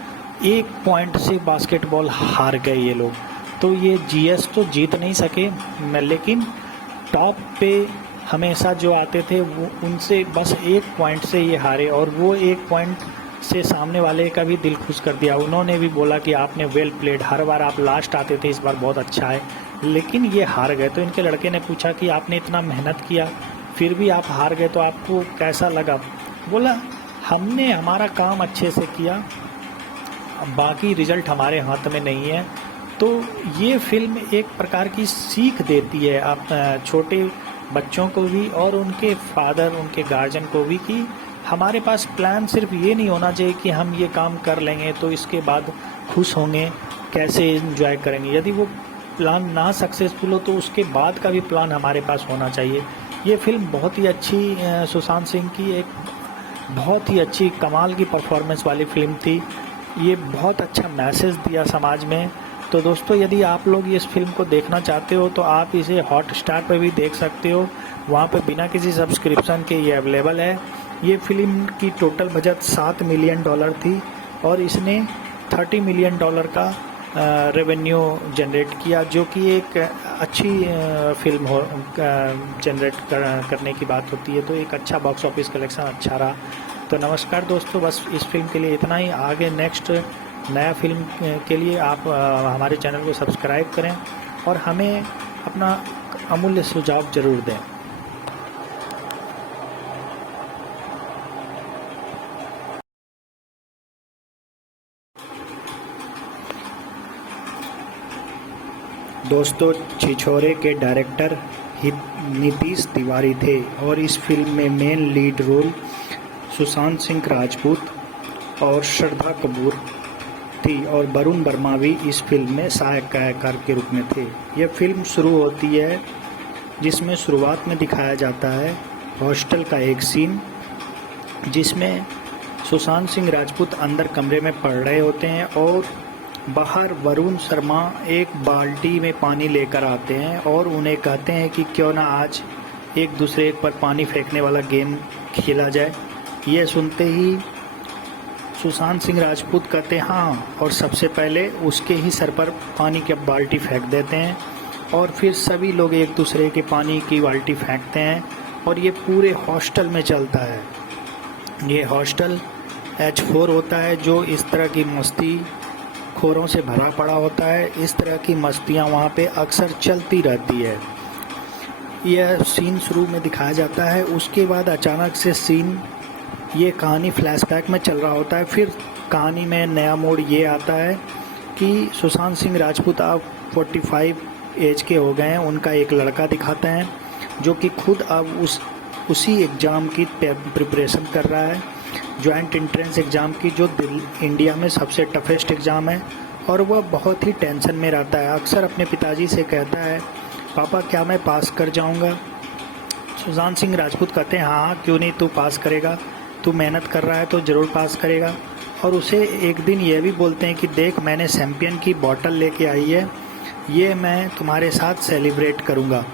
1 पॉइंट से बास्केटबॉल हार गए ये लोग। तो ये जीएस तो जीत नहीं सके, लेकिन टॉप पे हमेशा जो आते थे वो उनसे बस 1 पॉइंट से ये हारे और वो 1 पॉइंट से सामने वाले का भी दिल खुश कर दिया। उन्होंने भी बोला कि आपने वेल प्लेड, हर बार आप लास्ट आते थे, इस बार बहुत अच्छा है, लेकिन ये हार गए। तो इनके लड़के ने पूछा कि आपने इतना मेहनत किया फिर भी आप हार गए, तो आपको कैसा लगा? बोला हमने हमारा काम अच्छे से किया, बाकी रिज़ल्ट हमारे हाथ में नहीं है। तो ये फिल्म एक प्रकार की सीख देती है आप छोटे बच्चों को भी और उनके फादर, उनके गार्जियन को भी, कि हमारे पास प्लान सिर्फ ये नहीं होना चाहिए कि हम ये काम कर लेंगे तो इसके बाद खुश होंगे, कैसे एंजॉय करेंगे। यदि वो प्लान ना सक्सेसफुल हो तो उसके बाद का भी प्लान हमारे पास होना चाहिए। ये फिल्म बहुत ही अच्छी, सुशांत सिंह की एक बहुत ही अच्छी कमाल की परफॉर्मेंस वाली फिल्म थी। ये बहुत अच्छा मैसेज दिया समाज में। तो दोस्तों, यदि आप लोग इस फिल्म को देखना चाहते हो तो आप इसे हॉटस्टार पर भी देख सकते हो, वहाँ पे बिना किसी सब्सक्रिप्शन के ये अवेलेबल है। ये फिल्म की टोटल बजट $7 मिलियन थी और इसने $30 मिलियन का रेवेन्यू जनरेट किया, जो कि एक अच्छी फिल्म हो जनरेट करने की बात होती है। तो एक अच्छा बॉक्स ऑफिस कलेक्शन अच्छा रहा। तो नमस्कार दोस्तों, बस इस फिल्म के लिए इतना ही। आगे नेक्स्ट नया फिल्म के लिए आप हमारे चैनल को सब्सक्राइब करें और हमें अपना अमूल्य सुझाव ज़रूर दें। दोस्तों, छिछोरे के डायरेक्टर नीतीश तिवारी थे और इस फिल्म में main lead role Sushant Singh Rajput और श्रद्धा कपूर थी और वरुण वर्मा भी इस फिल्म में सहायक कलाकार के रूप में थे। यह फिल्म शुरू होती है जिसमें शुरुआत में दिखाया जाता है हॉस्टल का एक सीन, जिसमें सुशांत सिंह राजपूत अंदर कमरे में पढ़ रहे होते हैं और बाहर वरुण शर्मा एक बाल्टी में पानी लेकर आते हैं और उन्हें कहते हैं कि क्यों ना आज एक दूसरे पर पानी फेंकने वाला गेम खेला जाए। यह सुनते ही सुशांत सिंह राजपूत कहते हैं हाँ, और सबसे पहले उसके ही सर पर पानी की बाल्टी फेंक देते हैं और फिर सभी लोग एक दूसरे के पानी की बाल्टी फेंकते हैं और ये पूरे हॉस्टल में चलता है। ये हॉस्टल H4 होता है जो इस तरह की मस्ती खोरों से भरा पड़ा होता है। इस तरह की मस्तियाँ वहाँ पे अक्सर चलती रहती है। यह सीन शुरू में दिखाया जाता है, उसके बाद अचानक से सीन, ये कहानी फ्लैशबैक में चल रहा होता है। फिर कहानी में नया मोड़ ये आता है कि सुशांत सिंह राजपूत अब 45 एज के हो गए हैं। उनका एक लड़का दिखाते हैं जो कि खुद अब उसी एग्ज़ाम की प्रिपरेशन कर रहा है, जॉइंट एंट्रेंस एग्ज़ाम की, जो इंडिया में सबसे टफेस्ट एग्ज़ाम है, और वह बहुत ही टेंशन में रहता है। अक्सर अपने पिताजी से कहता है पापा क्या मैं पास कर जाऊंगा? सुशांत सिंह राजपूत कहते हैं हाँ, क्यों नहीं, तू पास करेगा, तू मेहनत कर रहा है तो ज़रूर पास करेगा। और उसे एक दिन यह भी बोलते हैं कि देख, मैंने चैम्पियन की बॉटल लेके आई है, ये मैं तुम्हारे साथ सेलिब्रेट करूँगा।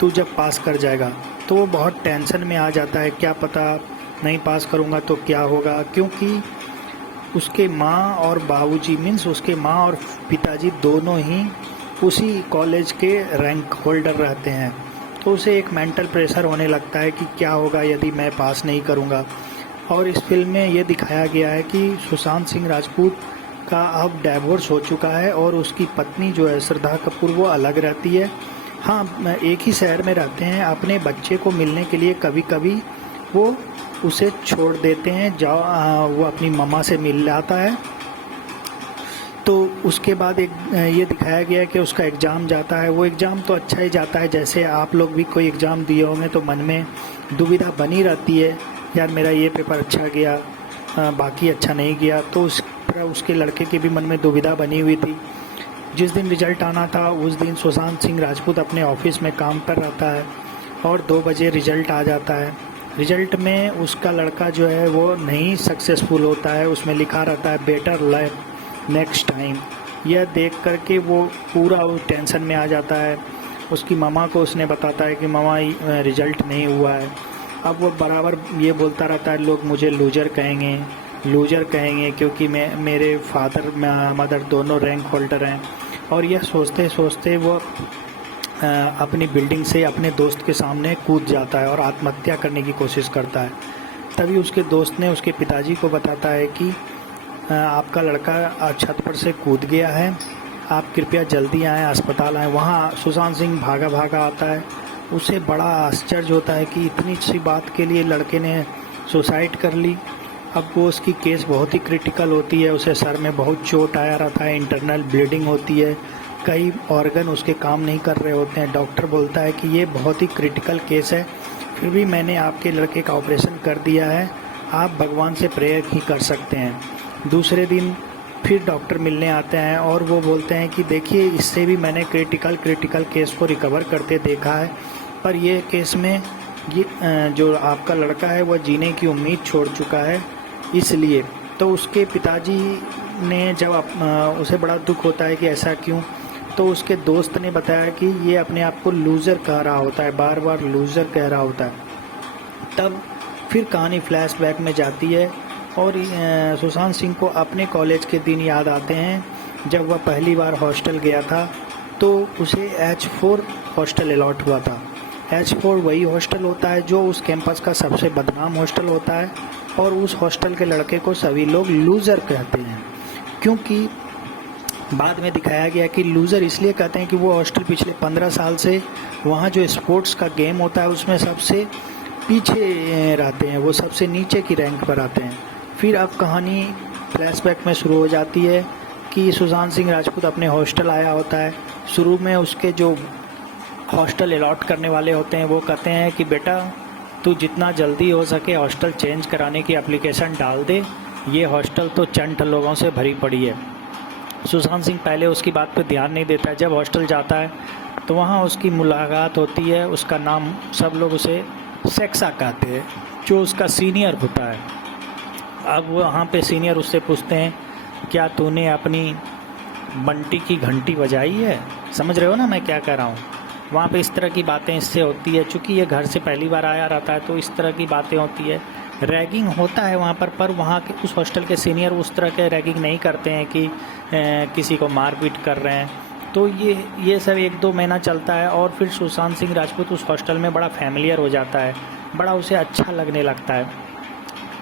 तू जब पास कर जाएगा। तो वो बहुत टेंशन में आ जाता है, क्या पता नहीं पास करूँगा तो क्या होगा, क्योंकि उसके माँ और बाबूजी मीन्स उसके माँ और पिताजी दोनों ही उसी कॉलेज के रैंक होल्डर रहते हैं। तो उसे एक मेंटल प्रेशर होने लगता है कि क्या होगा यदि मैं पास नहीं करूँगा। और इस फिल्म में ये दिखाया गया है कि सुशांत सिंह राजपूत का अब डिवोर्स हो चुका है और उसकी पत्नी जो है श्रद्धा कपूर वो अलग रहती है। हाँ, एक ही शहर में रहते हैं। अपने बच्चे को मिलने के लिए कभी कभी वो उसे छोड़ देते हैं, वो अपनी मम्मा से मिल आता है। तो उसके बाद एक ये दिखाया गया है कि उसका एग्ज़ाम जाता है। वो एग्ज़ाम तो अच्छा ही जाता है, जैसे आप लोग भी कोई एग्ज़ाम दिए होंगे तो मन में दुविधा बनी रहती है, यार मेरा ये पेपर अच्छा गया बाकी अच्छा नहीं गया। तो उसके लड़के के भी मन में दुविधा बनी हुई थी। जिस दिन रिज़ल्ट आना था उस दिन सुशांत सिंह राजपूत अपने ऑफिस में काम कर रहता है और 2 बजे रिज़ल्ट आ जाता है। रिज़ल्ट में उसका लड़का जो है वो नहीं सक्सेसफुल होता है, उसमें लिखा रहता है बेटर लक नेक्स्ट टाइम। यह देख करके वो पूरा टेंशन में आ जाता है। उसकी मामा को उसने बताता है कि मामा रिज़ल्ट नहीं हुआ है। अब वो बराबर ये बोलता रहता है, लोग मुझे लूजर कहेंगे क्योंकि मेरे फादर मदर दोनों रैंक होल्डर हैं। और यह सोचते सोचते वो अपनी बिल्डिंग से अपने दोस्त के सामने कूद जाता है और आत्महत्या करने की कोशिश करता है। तभी उसके दोस्त ने उसके पिताजी को बताता है कि आपका लड़का छत पर से कूद गया है, आप कृपया जल्दी आएँ, अस्पताल आएँ। वहाँ सुशांत सिंह भागा भागा आता है। उसे बड़ा आश्चर्य होता है कि इतनी सी बात के लिए लड़के ने सुसाइड कर ली। अब वो उसकी केस बहुत ही क्रिटिकल होती है, उसे सर में बहुत चोट आया रहता है, इंटरनल ब्लीडिंग होती है, कई ऑर्गन उसके काम नहीं कर रहे होते हैं। डॉक्टर बोलता है कि ये बहुत ही क्रिटिकल केस है, फिर भी मैंने आपके लड़के का ऑपरेशन कर दिया है, आप भगवान से प्रेयर ही कर सकते हैं। दूसरे दिन फिर डॉक्टर मिलने आते हैं और वो बोलते हैं कि देखिए इससे भी मैंने क्रिटिकल केस को रिकवर करते देखा है, पर ये केस में ये जो आपका लड़का है वह जीने की उम्मीद छोड़ चुका है। इसलिए तो उसके पिताजी ने जब उसे बड़ा दुख होता है कि ऐसा क्यों, तो उसके दोस्त ने बताया कि ये अपने आप को लूज़र कह रहा होता है, बार बार लूज़र कह रहा होता है। तब फिर कहानी फ्लैशबैक में जाती है और सुशांत सिंह को अपने कॉलेज के दिन याद आते हैं जब वह पहली बार हॉस्टल गया था। तो उसे H4 हॉस्टल अलॉट हुआ था। H4 वही हॉस्टल होता है जो उस कैंपस का सबसे बदनाम हॉस्टल होता है और उस हॉस्टल के लड़के को सभी लोग लूज़र कहते हैं, क्योंकि बाद में दिखाया गया कि लूज़र इसलिए कहते हैं कि वो हॉस्टल पिछले 15 साल से वहाँ जो स्पोर्ट्स का गेम होता है उसमें सबसे पीछे रहते हैं, वो सबसे नीचे की रैंक पर आते हैं। फिर अब कहानी फ्लैशबैक में शुरू हो जाती है कि सुशांत सिंह राजपूत अपने हॉस्टल आया होता है। शुरू में उसके जो हॉस्टल अलॉट करने वाले होते हैं वो कहते हैं कि बेटा तू जितना जल्दी हो सके हॉस्टल चेंज कराने की एप्लीकेशन डाल दे, ये हॉस्टल तो चंट लोगों से भरी पड़ी है। सुशांत सिंह पहले उसकी बात पे ध्यान नहीं देता है। जब हॉस्टल जाता है तो वहाँ उसकी मुलाकात होती है, उसका नाम सब लोग उसे सेक्सा कहते हैं, जो उसका सीनियर होता है। अब वहाँ पे सीनियर उससे पूछते हैं क्या तूने अपनी बंटी की घंटी बजाई है, समझ रहे हो ना मैं क्या कह रहा हूँ। वहाँ पे इस तरह की बातें इससे होती है, चूँकि ये घर से पहली बार आया रहता है तो इस तरह की बातें होती है। रैगिंग होता है वहाँ पर वहाँ के उस हॉस्टल के सीनियर उस तरह के रैगिंग नहीं करते हैं कि किसी को मारपीट कर रहे हैं। तो ये सब 1-2 महीना चलता है और फिर सुशांत सिंह राजपूत उस हॉस्टल में बड़ा फैमिलियर हो जाता है, बड़ा उसे अच्छा लगने लगता है।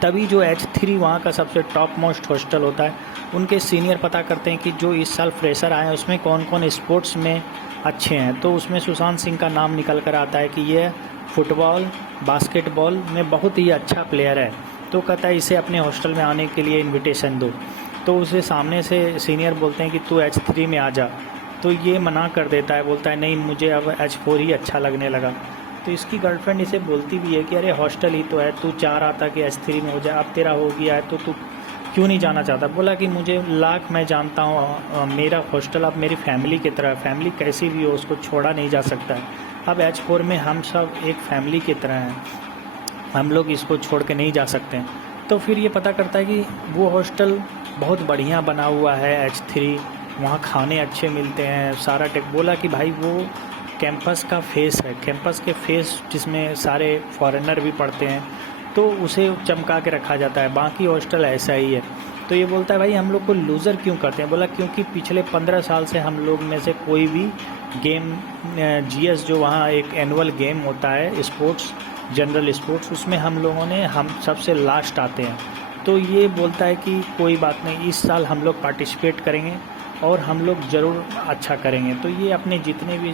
तभी जो H3 वहाँ का सबसे टॉप मोस्ट हॉस्टल होता है, उनके सीनियर पता करते हैं कि जो इस साल फ्रेशर आए हैं उसमें कौन कौन स्पोर्ट्स में अच्छे हैं। तो उसमें सुशांत सिंह का नाम निकल कर आता है कि ये फुटबॉल बास्केटबॉल में बहुत ही अच्छा प्लेयर है। तो कहता है इसे अपने हॉस्टल में आने के लिए इनविटेशन दो। तो उसे सामने से सीनियर बोलते हैं कि तू H3 में आ जा, तो ये मना कर देता है, बोलता है नहीं मुझे अब H4 ही अच्छा लगने लगा। तो इसकी गर्लफ्रेंड इसे बोलती भी है कि अरे हॉस्टल ही तो है, तू चाह रहा था कि H3 में हो जाए, अब तेरा हो गया है तो तू क्यों नहीं जाना चाहता। बोला कि मुझे लाख मैं जानता हूँ, मेरा हॉस्टल अब मेरी फैमिली की तरह, फैमिली कैसी भी हो उसको छोड़ा नहीं जा सकता है। अब H4 में हम सब एक फैमिली की तरह हैं, हम लोग इसको छोड़ के नहीं जा सकते हैं। तो फिर ये पता करता है कि वो हॉस्टल बहुत बढ़िया बना हुआ है H3, वहाँ खाने अच्छे मिलते हैं, सारा टेक। बोला कि भाई वो कैंपस का फेस है, कैंपस के फेस जिसमें सारे फॉरेनर भी पढ़ते हैं, तो उसे चमका के रखा जाता है। बाकी हॉस्टल ऐसा ही है। तो ये बोलता है भाई हम लोग को लूज़र क्यों करते हैं? बोला क्योंकि पिछले 15 साल से हम लोग में से कोई भी गेम जीएस जो वहाँ एक एनुअल गेम होता है स्पोर्ट्स, जनरल स्पोर्ट्स, उसमें हम लोगों ने हम सबसे लास्ट आते हैं। तो ये बोलता है कि कोई बात नहीं, इस साल हम लोग पार्टिसिपेट करेंगे और हम लोग ज़रूर अच्छा करेंगे। तो ये अपने जितने भी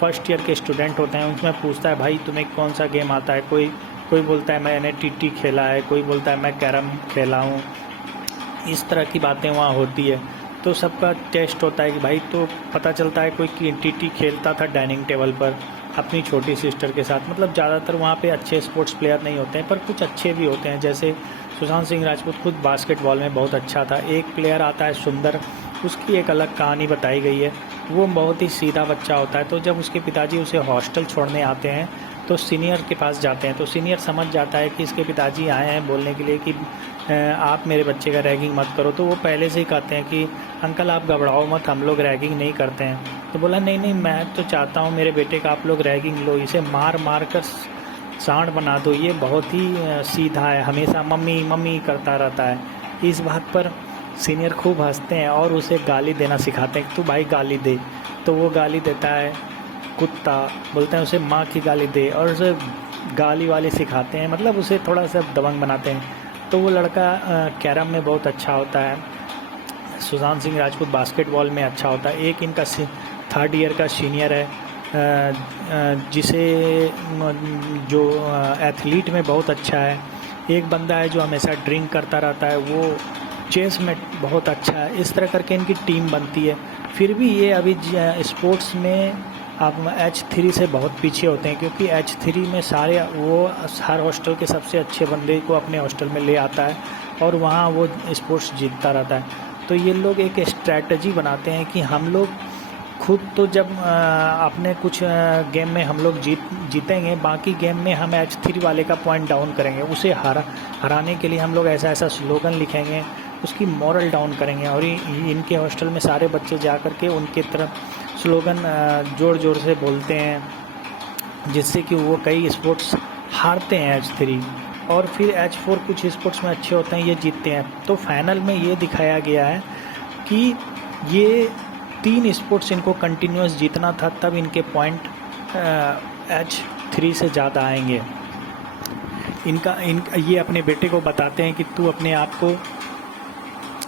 फर्स्ट ईयर के स्टूडेंट होते हैं उनमें पूछता है भाई तुम्हें कौन सा गेम आता है? कोई बोलता है मैंने टीटी खेला है, कोई बोलता है मैं कैरम खेला हूँ। इस तरह की बातें वहाँ होती है। तो सबका टेस्ट होता है कि भाई, तो पता चलता है कोई टीटी खेलता था डाइनिंग टेबल पर अपनी छोटी सिस्टर के साथ। मतलब ज़्यादातर वहाँ पे अच्छे स्पोर्ट्स प्लेयर नहीं होते हैं, पर कुछ अच्छे भी होते हैं। जैसे सुशांत सिंह राजपूत खुद बास्केटबॉल में बहुत अच्छा था। एक प्लेयर आता है सुंदर, उसकी एक अलग कहानी बताई गई है। वो बहुत ही सीधा बच्चा होता है। तो जब उसके पिताजी उसे हॉस्टल छोड़ने आते हैं तो सीनियर के पास जाते हैं। तो सीनियर समझ जाता है कि इसके पिताजी आए हैं बोलने के लिए कि आप मेरे बच्चे का रैगिंग मत करो। तो वो पहले से ही कहते हैं कि अंकल आप घबराओ मत, हम लोग रैगिंग नहीं करते हैं। तो बोला नहीं मैं तो चाहता हूँ मेरे बेटे का आप लोग रैगिंग लो, इसे मार मार कर सांड बना दो, ये बहुत ही सीधा है, हमेशा मम्मी मम्मी करता रहता है। इस बात पर सीनियर खूब हंसते हैं और उसे गाली देना सिखाते हैं कि तू भाई गाली दे। तो वो गाली देता है कुत्ता, बोलते हैं उसे माँ की गाली दे, और उसे गाली वाली सिखाते हैं, मतलब उसे थोड़ा सा दबंग बनाते हैं। तो वो लड़का कैरम में बहुत अच्छा होता है, सुशांत सिंह राजपूत बास्केटबॉल में अच्छा होता है। एक इनका 3rd ईयर का सीनियर है जिसे जो एथलीट में बहुत अच्छा है। एक बंदा है जो हमेशा ड्रिंक करता रहता है, वो चेस में बहुत अच्छा है। इस तरह करके इनकी टीम बनती है। फिर भी ये अभी स्पोर्ट्स में अब H3 से बहुत पीछे होते हैं, क्योंकि H3 में सारे वो हर हॉस्टल के सबसे अच्छे बंदे को अपने हॉस्टल में ले आता है और वहाँ वो स्पोर्ट्स जीतता रहता है। तो ये लोग एक स्ट्रैटेजी बनाते हैं कि हम लोग खुद तो जब अपने कुछ गेम में हम लोग जीतेंगे, बाकी गेम में हम H3 वाले का पॉइंट डाउन करेंगे, उसे हराने के लिए हम लोग ऐसा स्लोगन लिखेंगे, उसकी मॉरल डाउन करेंगे। और इनके हॉस्टल में सारे बच्चे जा कर के उनके तरफ स्लोगन ज़ोर ज़ोर से बोलते हैं, जिससे कि वो कई स्पोर्ट्स हारते हैं H3, और फिर H4 कुछ स्पोर्ट्स में अच्छे होते हैं, ये जीतते हैं। तो फाइनल में ये दिखाया गया है कि ये 3 स्पोर्ट्स इनको कंटिन्यूस जीतना था, तब इनके पॉइंट H3 से ज़्यादा आएंगे। ये अपने बेटे को बताते हैं कि तू अपने आप को,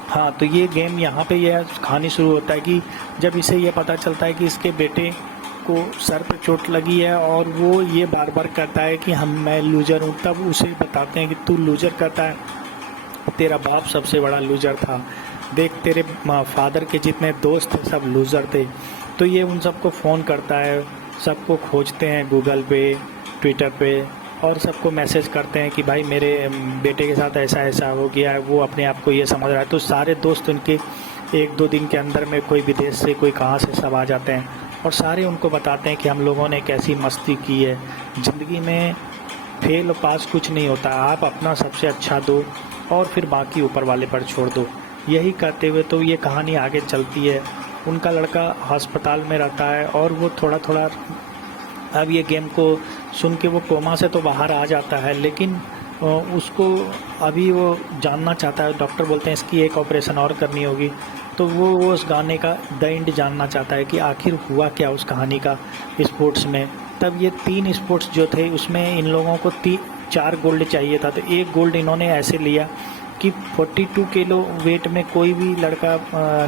हाँ, तो ये गेम यहाँ पे यह कहानी शुरू होता है कि जब इसे ये पता चलता है कि इसके बेटे को सर पे चोट लगी है और वो ये बार बार कहता है कि मैं लूज़र हूँ, तब उसे बताते हैं कि तू लूज़र कहता है, तेरा बाप सबसे बड़ा लूज़र था, देख तेरे फादर के जितने दोस्त थे सब लूज़र थे। तो ये उन सबको फ़ोन करता है, सबको खोजते हैं गूगल पे, ट्विटर पे, और सबको मैसेज करते हैं कि भाई मेरे बेटे के साथ ऐसा ऐसा हो गया है। वो अपने आप को ये समझ रहा है। तो सारे दोस्त उनके 1-2 दिन के अंदर में, कोई विदेश से कोई कहाँ से, सब आ जाते हैं और सारे उनको बताते हैं कि हम लोगों ने कैसी मस्ती की है। ज़िंदगी में फेल पास कुछ नहीं होता, आप अपना सबसे अच्छा दो और फिर बाकी ऊपर वाले पर छोड़ दो। यही कहते हुए तो ये कहानी आगे चलती है। उनका लड़का अस्पताल में रहता है और वो थोड़ा थोड़ा अब ये गेम को सुन के वो कोमा से तो बाहर आ जाता है, लेकिन उसको अभी वो जानना चाहता है। डॉक्टर बोलते हैं इसकी एक ऑपरेशन और करनी होगी। तो वो उस गाने का द एंड जानना चाहता है कि आखिर हुआ क्या उस कहानी का स्पोर्ट्स में। तब ये 3 स्पोर्ट्स जो थे उसमें इन लोगों को 4 गोल्ड चाहिए था। तो 1 गोल्ड इन्होंने ऐसे लिया कि 42 किलो वेट में कोई भी लड़का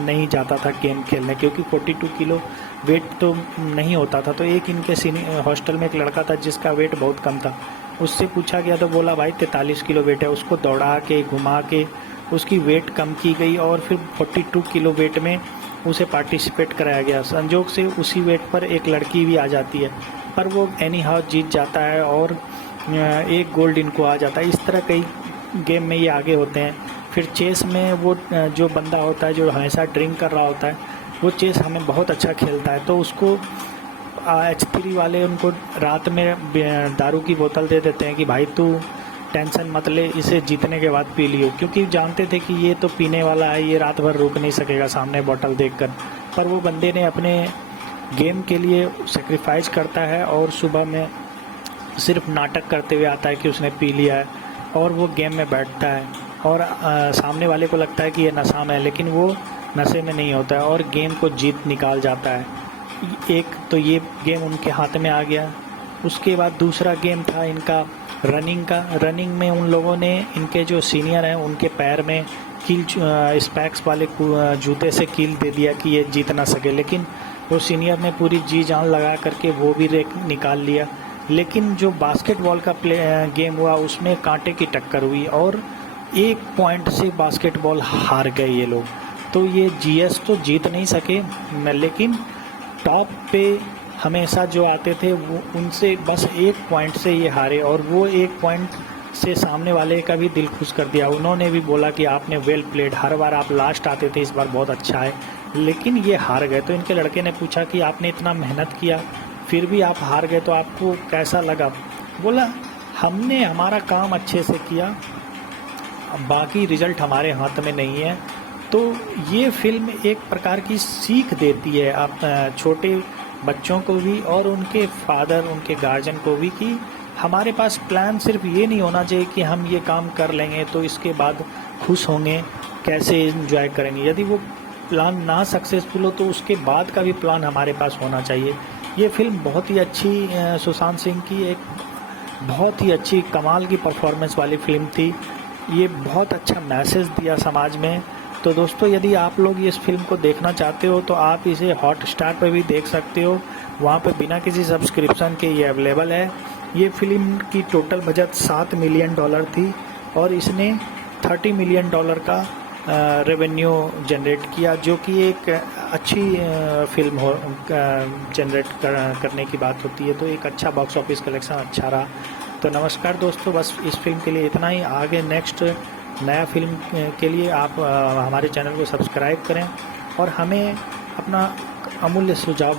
नहीं जाता था गेम खेलने, क्योंकि 42 किलो वेट तो नहीं होता था। तो एक इनके हॉस्टल में एक लड़का था जिसका वेट बहुत कम था, उससे पूछा गया तो बोला भाई 43 किलो वेट है। उसको दौड़ा के घुमा के उसकी वेट कम की गई और फिर 42 किलो वेट में उसे पार्टिसिपेट कराया गया। संजोग से उसी वेट पर एक लड़की भी आ जाती है, पर वो एनी हाउ जीत जाता है और 1 गोल्ड इनको आ जाता है। इस तरह कई गेम में ये आगे होते हैं। फिर चेस में वो जो बंदा होता है जो हमेशा ड्रिंक कर रहा होता है, वो चेस हमें बहुत अच्छा खेलता है। तो उसको H3 वाले उनको रात में दारू की बोतल दे देते हैं कि भाई तू टेंशन मत ले, इसे जीतने के बाद पी लियो, क्योंकि जानते थे कि ये तो पीने वाला है, ये रात भर रुक नहीं सकेगा सामने बोतल देखकर। पर वो बंदे ने अपने गेम के लिए सेक्रीफाइस करता है और सुबह में सिर्फ नाटक करते हुए आता है कि उसने पी लिया है और वो गेम में बैठता है और सामने वाले को लगता है कि ये नशा में है, लेकिन वो नशे में नहीं होता है और गेम को जीत निकाल जाता है। एक तो ये गेम उनके हाथ में आ गया। उसके बाद दूसरा गेम था इनका रनिंग का। रनिंग में उन लोगों ने, इनके जो सीनियर हैं, उनके पैर में कील स्पैक्स वाले जूते से कील दे दिया कि ये जीत ना सके, लेकिन वो सीनियर ने पूरी जी जान लगा करके वो भी रेक निकाल लिया। लेकिन जो बास्केटबॉल का गेम हुआ उसमें कांटे की टक्कर हुई और 1 पॉइंट से बास्केटबॉल हार गए ये लोग। तो ये जीएस तो जीत नहीं सके, लेकिन टॉप पे हमेशा जो आते थे वो उनसे बस 1 पॉइंट से ये हारे और वो 1 पॉइंट से सामने वाले का भी दिल खुश कर दिया। उन्होंने भी बोला कि आपने वेल प्लेड, हर बार आप लास्ट आते थे, इस बार बहुत अच्छा है, लेकिन ये हार गए। तो इनके लड़के ने पूछा कि आपने इतना मेहनत किया फिर भी आप हार गए तो आपको कैसा लगा? बोला हमने हमारा काम अच्छे से किया, बाकी रिज़ल्ट हमारे हाथ में नहीं है। तो ये फिल्म एक प्रकार की सीख देती है आप छोटे बच्चों को भी और उनके फादर, उनके गार्जियन को भी कि हमारे पास प्लान सिर्फ ये नहीं होना चाहिए कि हम ये काम कर लेंगे तो इसके बाद खुश होंगे, कैसे एंजॉय करेंगे। यदि वो प्लान ना सक्सेसफुल हो तो उसके बाद का भी प्लान हमारे पास होना चाहिए। ये फिल्म बहुत ही अच्छी, सुशांत सिंह की एक बहुत ही अच्छी कमाल की परफॉर्मेंस वाली फिल्म थी। ये बहुत अच्छा मैसेज दिया समाज में। तो दोस्तों, यदि आप लोग इस फिल्म को देखना चाहते हो तो आप इसे हॉटस्टार पर भी देख सकते हो, वहाँ पे बिना किसी सब्सक्रिप्शन के ये अवेलेबल है। ये फिल्म की टोटल बजट $7 मिलियन थी और इसने $30 मिलियन का रेवेन्यू जनरेट किया, जो कि एक अच्छी फिल्म हो जनरेट करने की बात होती है। तो एक अच्छा बॉक्स ऑफिस कलेक्शन अच्छा रहा। तो नमस्कार दोस्तों, बस इस फिल्म के लिए इतना ही। आगे नेक्स्ट नया फिल्म के लिए आप हमारे चैनल को सब्सक्राइब करें और हमें अपना अमूल्य सुझाव